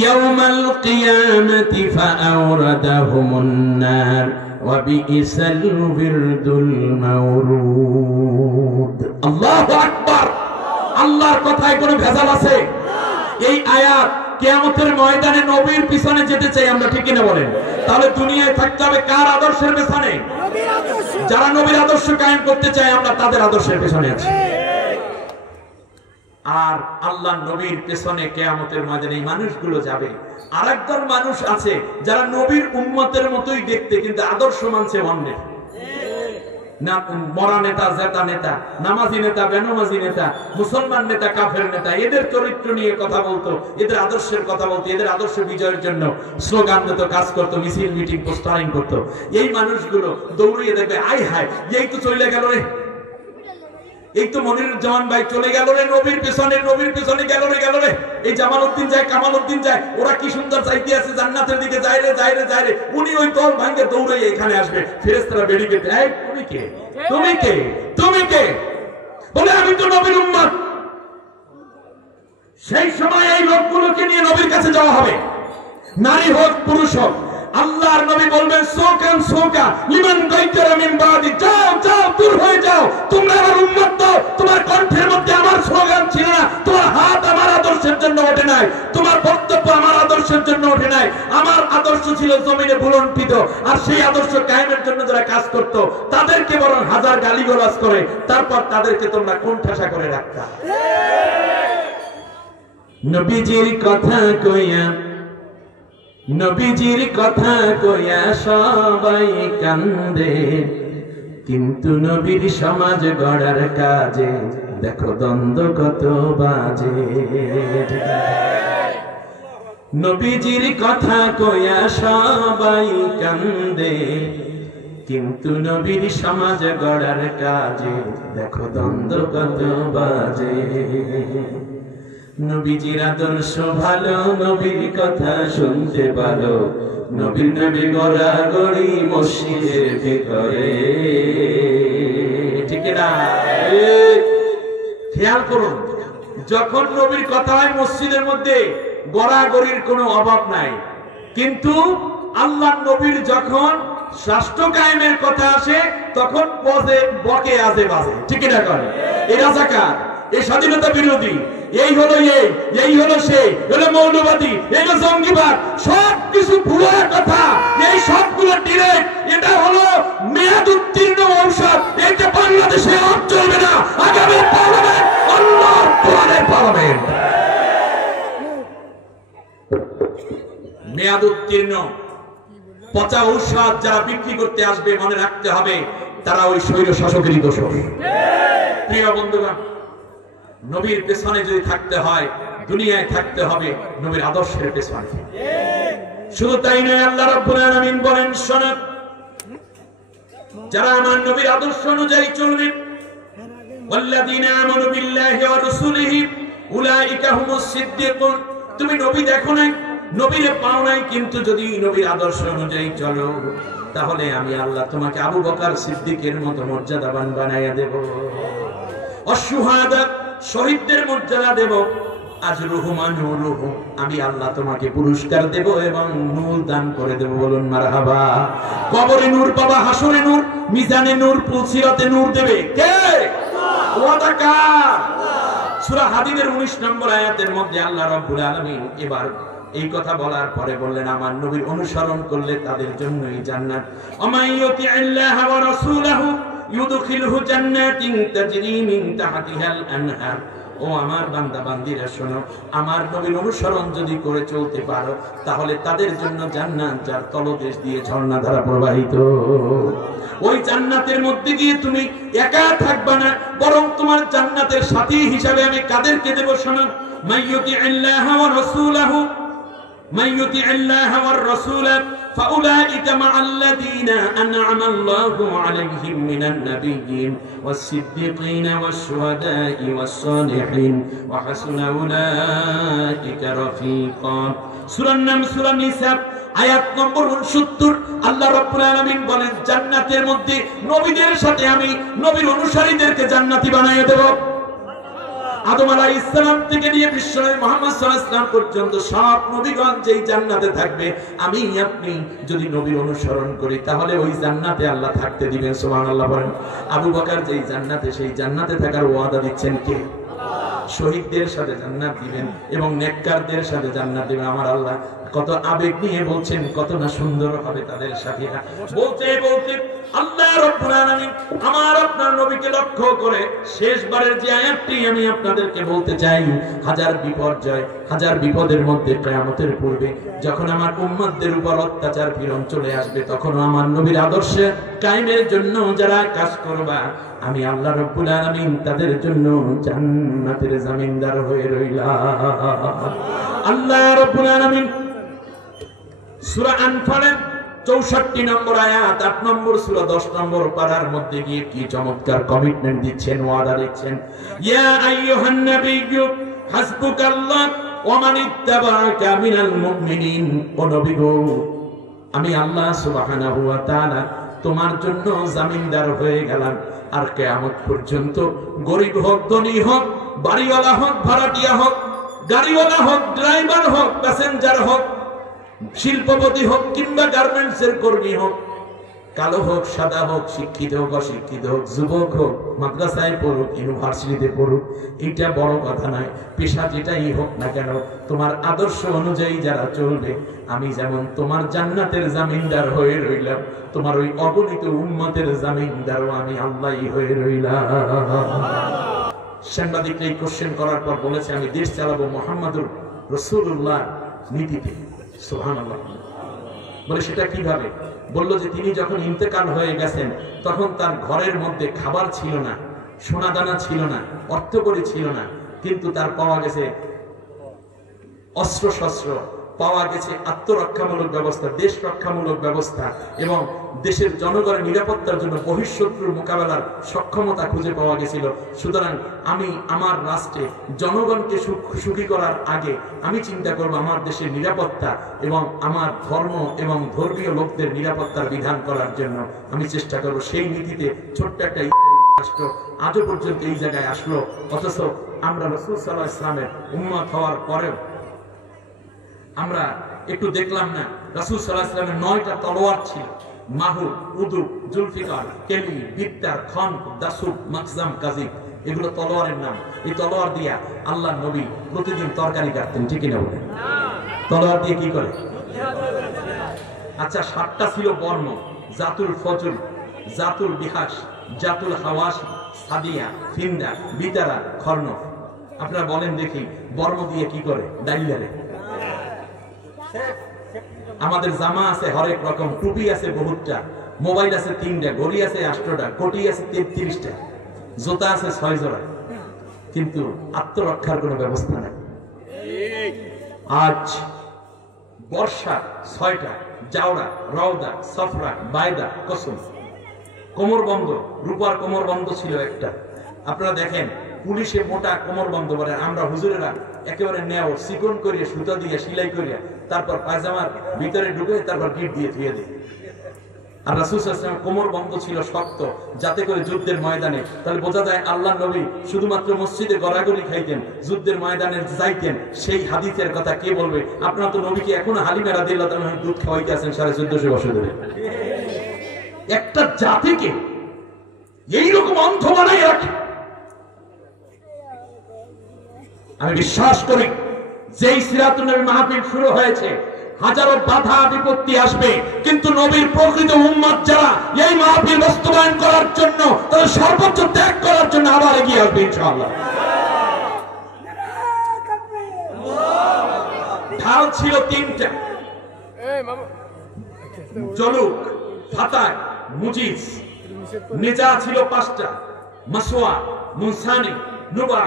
ইয়াওমাল কিয়ামাতি ফাআওরাদাহুমুন নার ওয়া বিইসাল বিরদুল মাওরুদ। আল্লাহু আকবার। আল্লাহর কথায় কোনো ভেজাল আছে? এই আয়াত কিয়ামতের ময়দানে নবীর পিছনে যেতে চাই আমরা, ঠিক কিনা বলেন? তাহলে দুনিয়ায় থাকতে হবে কার আদর্শের পেছনে? যারা নবীর আদর্শ কায়েম করতে চায় আমরা তাদের আদর্শের পেছনে আছি। আর আল্লাহ নবীর পেছনে কিয়ামতের ময়দানে এই মানুষগুলো যাবে। আরেকদল মানুষ আছে যারা নবীর উম্মতের মতোই দেখতে, কিন্তু আদর্শ মানছে অন্যের। না মরা নেতা, জেতা নেতা, নামাজি নেতা, বেনামাজি নেতা, মুসলমান নেতা, কাফের নেতা, এদের চরিত্র নিয়ে কথা বলতো, এদের আদর্শের কথা বলতো, এদের আদর্শ বিজয়ের জন্য স্লোগান দিত, কাজ করতো, মিছিল মিটিং পোস্টারিং করতো। এই মানুষগুলো দৌড়িয়ে দেখবে, আই হায়, এই তো চলে গেল রে, এই তো মনিরুজ্জামান ভাই চলে গেল রে নবীর পেছনে, নবীর পেছনে গেল রে, এই জামালউদ্দিন যায়, কামালউদ্দিন যায়, ওরা কি সুন্দর চাইতে আছে জান্নাতের দিকে, যায় রে যায় রে যায় রে। উনি ওই দল ভাঙে দৌড়ে এখানে আসবে, ফেরেশতারা বেরিয়ে দেয়, তুমি কে, তুমি কে, তুমি কে? বলে আমি তো নবীর উম্মত। সেই সময় এই লোকগুলোকে নিয়ে নবীর কাছে যাওয়া হবে, নারী হোক পুরুষ হোক। আল্লাহর নবী বলবেন, সোকান সোকা লিমান গায়তারা মিন বাদি, যাও যাও দূর হয়ে যাও, তোমরা আমার উম্মত তো। তোমার কণ্ঠের মধ্যে আমার স্লোগান ছিল না, তোমার হাত আমার আদর্শের জন্য ওঠে নাই, তোমার বক্তব্য আমার আদর্শের জন্য ওঠে নাই। আমার আদর্শ ছিল জমিনে বুলন্ডিত, আর সেই আদর্শ কায়েমের জন্য যারা কাজ করত তাদেরকে বরং হাজার গালিগালাজ করে তারপর তাদেরকে তোমরা কোণঠাসা করে রাখতা। নবীজির কথা কইয়া, নবীজির কথা কইয়া সবাই কান্দে, কিন্তু নবীর সমাজ গড়ার কাজে দেখো দ্বন্দ্ব কত বাজে। নবীজির কথা কইয়া সবাই কান্দে, কিন্তু নবীর সমাজ গড়ার কাজে দেখো দ্বন্দ্ব কত বাজে। নবীজির আদর্শ ভালো, নবীর কথা শুনতে ভালো, নবীর নবী গড়াগড়ি মসজিদের ভিতরে, ঠিক না? খেয়াল করুন, যখন নবীর কথা হয় মসজিদের মধ্যে গড়াগড়ির কোনো অভাব নাই, কিন্তু আল্লাহ নবীর যখন রাষ্ট্র কায়েমের কথা আসে তখন বকে আজে বাজে, ঠিক না? করে এই রাজাকার, এই স্বাধীনতা বিরোধী, এই হলো এই হলো সেই, হলো মৌলবাদী, এই হলো জঙ্গিবাদ, সবকিছু ভুয়া কথা, এই সবগুলো ডিরেক্ট। এটা হলো মেয়াদ উত্তীর্ণ ঔষধ, এটা বাংলাদেশে আর চলবে না। আগামী পার্লামেন্ট আল্লাহর কোরআনের পার্লামেন্ট। মেয়াদ উত্তীর্ণ পচা ঔষধ যারা বিক্রি করতে আসবে, মনে রাখতে হবে তারা ওই স্বৈর শাসকেরই দোষর। প্রিয় বন্ধুগণ, নবীর পেছনে যদি থাকতে হয়, দুনিয়ায় থাকতে হবে নবীর আদর্শের পেছনে। শুধু তাই নয়, আল্লাহ রাব্বুল আলামিন বলেন, শোনো, যারা আমার নবীর আদর্শ অনুযায়ী চলবে ওয়াল্লাযীনা আমানু বিল্লাহি ওয়া রাসূলিহি উলাইকা হুমুস সিদ্দিকুন। তুমি নবী দেখো নাই, নবীরে পাও নাই, কিন্তু যদি নবীর আদর্শ অনুযায়ী চলো তাহলে আমি আল্লাহ তোমাকে আবু বকর সিদ্দিকের মতো মর্যাদাবান বানাইয়া দেব। অশুহাদা, শহীদদের মর্যাদা দেব। আজরুহুম নূরুহুম, আমি আল্লাহ তোমাকে পুরস্কার দেব এবং নূর দান করে দেব। বলুন মারহাবা। কবরে নূর পাবা, হাসরে নূর, মিজানে নূর, পুলসিরাতে নূর দেবে কে? ওয়াদা কার? সূরা হাদীদের 19 নম্বর আয়াতের মধ্যে আল্লাহ রাব্বুল আলামিন এবার এই কথা বলার পরে বললেন, আমার নবীর অনুসরণ করলে তাদের জন্যই জান্নাত। আমাইয়ুতিল্লাহ ওয়া রাসূলাহু ইউদখিলহু জান্নাতিন তাজরি মিন তাহতিহাল আনহার। ও আমার বান্দা বান্দীরা শোনো, আমার নবীর অনুসরণ যদি করে চলতে পারো তাহলে তাদের জন্য জান্নাত যার তলদেশ দিয়ে ঝর্ণাধারা প্রবাহিত। ওই জান্নাতের মধ্যে গিয়ে তুমি একা থাকবে না, বরং তোমার জান্নাতের সাথী হিসাবে আমি কাদেরকে দেব শোনো। মাইয়ুতিল্লাহ ওয়া রাসূলাহু من يطع الله والرسول فأولئك مع الذين أنعم الله عليهم من النبيين والصديقين والشهداء والصالحين وحسن أولئك رفيقا। সূরা নাম, সূরা নিসা, আয়াত নম্বর 69। আল্লাহ রাব্বুল আলামিন বলেন, জান্নাতের মধ্যে নবীদের সাথে আমি নবীর অনুসারীদেরকে জান্নাতি বানাইয়া দেব। আদম আলাইহিস সালাম থেকে নিয়ে বিশ্বনবী মুহাম্মদ সাল্লাল্লাহু আলাইহি ওয়াসাল্লাম পর্যন্ত সব নবীগণ যেই জান্নাতে থাকবে, আমি আপনি যদি নবীর অনুসরণ করি তাহলে ওই জান্নাতে আল্লাহ থাকতে দিবেন। সুবহানাল্লাহ বলেন। আবু বকর যেই জান্নাতে, সেই জান্নাতে থাকার ওয়াদা দিচ্ছেন কে? শহীদদের সাথে জান্নাত দিবেন এবং নেককারদের সাথে জান্নাত দিবেন আমার আল্লাহ। কত আবেগ নিয়ে বলছেন, কত না সুন্দর হবে তাদের সাথীরা। বলতে বলতে আল্লাহ রাব্বুল আলামিন আমার আপনার নবীকে লক্ষ্য করে শেষবারের যে আয়াতটি আমি আপনাদেরকে বলতে চাই, হাজার বিপর্যয়, হাজার বিপদের মধ্যে কিয়ামতের পূর্বে যখন আমার উম্মতদের উপর অত্যাচার পীড়ন চলে আসবে, তখন আমার নবীর আদর্শে কায়েমের জন্য যারা কাজ করবা, আমি আল্লাহ রাব্বুল আলামিন তাদের জন্য জান্নাতের জামিনদার হয়ে রইলাম। আল্লাহ রাব্বুল আলামিন সূরা আনফালের 64 নম্বর আয়াত, 8 নম্বর সূরা 10 নম্বর পারার মধ্যে গিয়ে কি চমৎকার কমিটমেন্ট দিচ্ছেন, ওয়াদা দিচ্ছেন। ইয়া আইয়ুহান নাবিয়্যু হাসবুকাল্লাহ ওয়া মান ইত্তাবাআকা মিনাল মুমিনিন। ও নবী গো, আমি আল্লাহ সুবহানাহু ওয়া তাআলা তোমার জন্য জামিনদার হয়ে গেলাম। আর কিয়ামত পর্যন্ত গরীব হোক, ধনী হোক, বাড়িওয়ালা হোক, ভাড়াটিয়া হোক, গাড়িওয়ালা হোক, ড্রাইভার হোক, প্যাসেঞ্জার হোক, শিল্পপতি হোক কিংবা গার্মেন্টস এর কর্মী হোক, কালো হোক, সাদা হোক, শিক্ষিত হোক, অশিক্ষিত হোক, যুবক হোক, মাদ্রাসায় পড়ুক, ইউনিভার্সিটিতে পড়ুক, এটা বড় কথা নয়। পেশা যেটাই হোক না কেন, তোমার আদর্শ অনুযায়ী যারা চলবে, আমি যেমন তোমার জান্নাতের জামিনদার হয়ে রইলাম, তোমার ওই অগণিত উম্মতের জামিনদারও আমি আল্লাহই হয়ে রইলাম। সাংবাদিকরা এই কোশ্চেন করার পর বলেছে, আমি দেশ চালাবো মুহাম্মদুর রাসূলুল্লাহ নীতিতে। সুবহানাল্লাহ। বলে সেটা কিভাবে? বলল যে তিনি যখন ইন্তেকাল হয়ে গেছেন তখন তার ঘরের মধ্যে খাবার ছিল না, সোনাদানা ছিল না, অর্থকড়ি ছিল না, কিন্তু তার পাওয়া গেছে অস্ত্র শস্ত্র, পাওয়া গেছে আত্মরক্ষামূলক ব্যবস্থা, দেশ রক্ষামূলক ব্যবস্থা এবং দেশের জনগণের নিরাপত্তার জন্য বহিঃশত্রুর মোকাবেলার সক্ষমতা খুঁজে পাওয়া গেছিল। সুতরাং আমি আমার রাষ্ট্রে জনগণকে সুখী করার আগে আমি চিন্তা করব আমার দেশের নিরাপত্তা এবং আমার ধর্ম এবং ধর্মীয় লোকদের নিরাপত্তার বিধান করার জন্য আমি চেষ্টা করব। সেই নীতিতে ছোট্ট একটা রাষ্ট্র আজও পর্যন্ত এই জায়গায় আসলো, অথচ আমরা রাসূল সাল্লাল্লাহু আলাইহি ওয়াসাল্লামের উম্মত হওয়ার পরেও আমরা একটু দেখলাম না, রাসূল সাল্লাল্লাহু আলাইহি ওয়াসাল্লামের 9টা তলোয়ার ছিল। মাহুর, উদুব, জুলফিকার, কেলি, বিত্তার, খন, দাসুক, মাকজাম, কাজিব, এগুলো তলোয়ারের নাম। এই তলোয়ার দিয়া আল্লাহ নবী প্রতিদিন তরকারি কাটতেন, ঠিক কিনা বলেন? তলোয়ার দিয়ে কি করে? আচ্ছা, 7টা ছিল বর্ণ: জাতুল ফজল, জাতুল বিহাস, জাতুল হাওয়াস, সাদিয়া, ফিন্দা, বিতারা, খর্ণ। আপনারা বলেন দেখি, বর্ণ দিয়ে কি করে? ডাইলারে। আমাদের জামা আছে হরেক রকম, টুপি আছে বহুতটা, মোবাইল আছে 3টা, ঘড়ি আছে 8টা, কোটি আছে 33টা, জুতা আছে 6 জোড়া, কিন্তু আত্মরক্ষার কোনো ব্যবস্থা নাই। আজ বর্ষা 6টা, জাওড়া, রওদা, সফরা, বায়দা, কসম, কোমর বন্ধ, রূপার কোমর বন্ধ ছিল একটা, আপনারা দেখেন পুলিশে মোটা কোমর বন্ধ করে, আমরা হুজুরেরা একেবারে নেও চিকন করিয়া সুতা দিয়ে সেলাই করিয়া তারপর পায়জামার ভিতরে ঢুকে তারপর গিট দিয়ে ধুয়ে দিই। আর রাসূল সাল্লাল্লাহু আলাইহি ওয়াসাল্লাম কোমর বন্ধ ছিল শক্ত, যাতে করে যুদ্ধের ময়দানে, তাহলে বোঝা যায় আল্লাহর নবী শুধুমাত্র মসজিদে গড়াগড়ি খাইতেন, যুদ্ধের ময়দানে যাইতেন। সেই হাদিসের কথা কে বলবে? আপনারা তো নবীকে এখনো হালিমা রাদিয়াল্লাহু তাআলা দুধ খাওয়াইতে আছেন 1450 বছর ধরে। একটা জাতিকে এইরকম অন্ধ বানাই রাখে। আমি বিশ্বাস করি যেই সিরাতুন নবী মাহফিল শুরু হয়েছে, হাজারো বাধা বিপত্তি আসবে, কিন্তু নবীর প্রকৃত উম্মত যারা এই মাহফিল বাস্তবায়ন করার জন্য, তাদের সর্বোচ্চ ত্যাগ করার জন্য আবার এগিয়ে আসবে ইনশাআল্লাহ। ঢাল ছিল তিনটা, জলুক, ফাতাক, মুজিজ। নেজা ছিল পাঁচটা, মাসওয়া, মুনসানি, নুবা,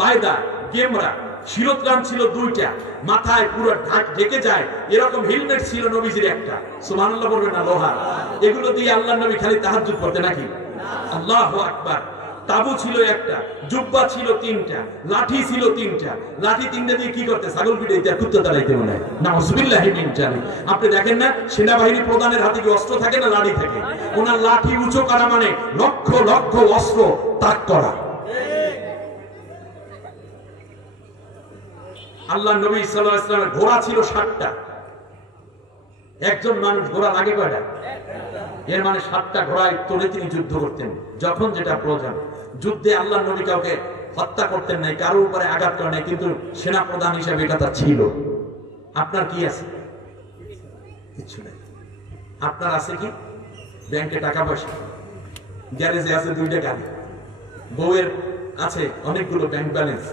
বায়দা, গেমরা। শিরোদ্রাম ছিল দুইটা, মাথায় পুরো ঢেকে যায় এরকম হেলমেট ছিল নবীজির একটা, সুবহানাল্লাহ বলবেন না, লোহার। এগুলো দিয়ে আল্লাহর নবী খালি তাহাজ্জুদ পড়তে নাকি? আল্লাহু আকবার। তাবু ছিল একটা, জুব্বা ছিল তিনটা, লাঠি ছিল তিনটা। লাঠি তিনটা দিয়ে কি করতে? ছাগল পিটাইতে, কুত্তা তাড়াইতে মনে হয়। নাউযুবিল্লাহি মিন জালিক। আপনি দেখেন না সেনাবাহিনী প্রধানের হাতে কি অস্ত্র থাকে না লাঠি থাকে? ওনার লাঠি উঁচু করা মানে লক্ষ লক্ষ অস্ত্র তাক করা। আল্লাহ নবী সাল্লাল্লাহু আলাইহি ওয়াসাল্লামের ঘোড়া ছিল 60টা। একজন মানুষ ঘোড়া লাগে কয়টা? এর মানে 7টা ঘোড়ায় তোলে তিনি যুদ্ধ করতেন যখন যেটা প্রয়োজন। যুদ্ধে আল্লাহ নবী কাউকে হত্যা করতেন নাই, কারোর উপরে আঘাত করেন নাই, কিন্তু সেনা প্রধান হিসেবে এটা তার ছিল। আপনার কি আছে? কিছু নাই। আপনার আছে কি? ব্যাংকে টাকা পয়সা, গ্যারেজে আছে 2টা গাড়ি, বউয়ের আছে অনেকগুলো ব্যাংক ব্যালেন্স।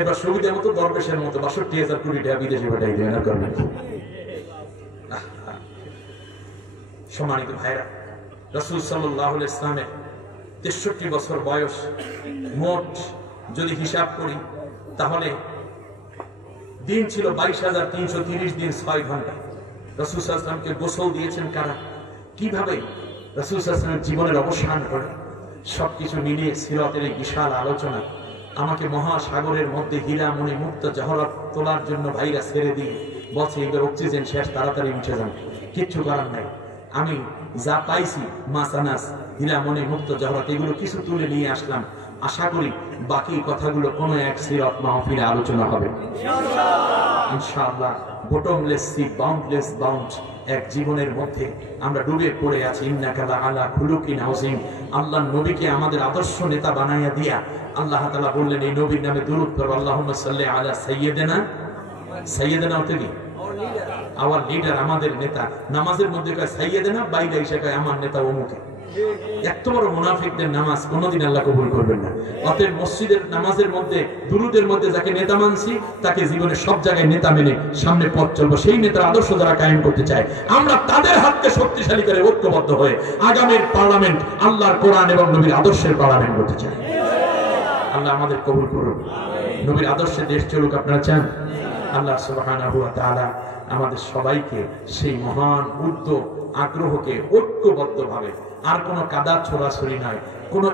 এবার সুবিধা মতো দরবেশের মতো ৬২,০০০ কোটি টাকা বিদেশে পাঠাই দেয় না গভর্নমেন্ট। সম্মানিত ভাইরা, রাসূল সাল্লাল্লাহু আলাইহি ওয়াসাল্লামের ৬৩ বছর বয়স। মোট যদি হিসাব করি তাহলে দিন ছিল 22,330 দিন 6 ঘন্টা। রাসূল সাল্লাল্লাহু আলাইহি ওয়াসাল্লামকে গোসল দিয়েছেন কারা, কিভাবে রাসূল সাল্লাল্লাহু আলাইহি ওয়াসাল্লামের জীবনের অবসান করে, সবকিছু মিলিয়ে সিরাতের এই বিশাল আলোচনা। আমাকে মহাসাগরের মধ্যে হীরা মণি মুক্ত জহরত তোলার জন্য ভাইরা ছেড়ে দিয়ে বলছে এবার অক্সিজেন শেষ, তাড়াতাড়ি উঠে যান। কিচ্ছু করার নাই। আমি যা পাইছি মাসানাস, হীরা মণি মুক্ত জহরত, এগুলো কিছু তুলে নিয়ে আসলাম। আশা করি বাকি কথাগুলো কোনো এক সিরাত মাহফিলে আলোচনা হবে ইনশাআল্লাহ। বটমলেস সি, বাউন্ডলেস বাউন্ড এক জীবনের মধ্যে আমরা ডুবে পড়ে আছি। ইন্নাকা লাআলা খুলুকিন আযীম। আল্লাহর নবীকে আমাদের আদর্শ নেতা বানাইয়া দিয়া আল্লাহ তাআলা বললেন এই নবীর নামে দুরূদ পড়ো, আল্লাহুম্মা সাল্লি আলা সাইয়্যিদিনা। সাইয়্যিদিনা অর্থ কি? আওয়ার লিডার, আমাদের নেতা। নামাজের মধ্যে কয় সাইয়্যিদিনা, বাইরে এসে কয় আমার নেতা অমুকে। এত বড় মুনাফিকদের নামাজ কোনদিন আল্লাহ কবুল করবেন না। অতএব মসজিদের নামাজের মধ্যে দুরূদের মধ্যে যাকে নেতা মানছি তাকে জীবনে সব জায়গায় নেতা মেনে সামনে পথ চলবো। সেই নেতার আদর্শ যারা কায়েম করতে চায়, আমরা তাদের হাতকে শক্তিশালী করে ঐক্যবদ্ধ হয়ে আগামীর পার্লামেন্ট আল্লাহর কোরআন এবং নবীর আদর্শের পার্লামেন্ট করতে চাই। আল্লাহ আমাদের কবুল করুন। নবীর আদর্শে দেশ চলুক, আপনারা চান? আল্লাহ সুবহানাহু ওয়া তাআলা আমাদের সবাইকে সেই মহান উদ্যোগ, আগ্রহকে ঐক্যবদ্ধভাবে, আর কোনো কাদা ছোড়াছড়ি নয়, কোনো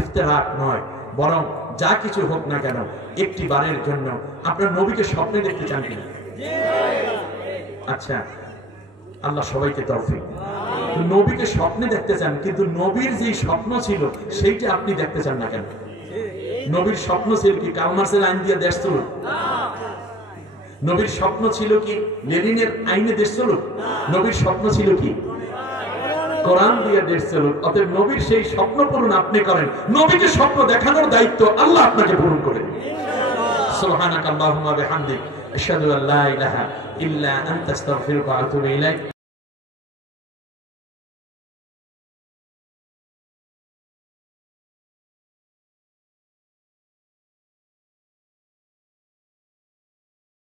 ইফতিরাক নয়, বরং যা কিছু হোক না কেন একটি বারের জন্য আপনার নবীকে স্বপ্নে দেখতে চান কিনা? আচ্ছা, আল্লাহ সবাইকে তৌফিক। নবীকে স্বপ্নে দেখতে চান, কিন্তু নবীর যে স্বপ্ন ছিল সেইটা আপনি দেখতে চান না কেন? নবীর স্বপ্ন ছিল কি কার্ল মার্ক্সের আইন দিয়ে দেশ চলুক? নবীর স্বপ্ন ছিল কি লেনিনের আইনে দেশ চলুক? নবীর স্বপ্ন ছিল কি কোরআন দিয়ে দেশ চলুক। অতএব নবীর সেই স্বপ্ন পূরণ আপনি করেন, নবীকে স্বপ্ন দেখানোর দায়িত্ব আল্লাহ আপনাকে পূরণ করেন। সুবহানাকাল্লাহুম্মা বিহামদিক, আশহাদু আল্লা ইলাহা ইল্লা আনতা, আস্তাগফিরুকা ওয়া আতুবু ইলাইক।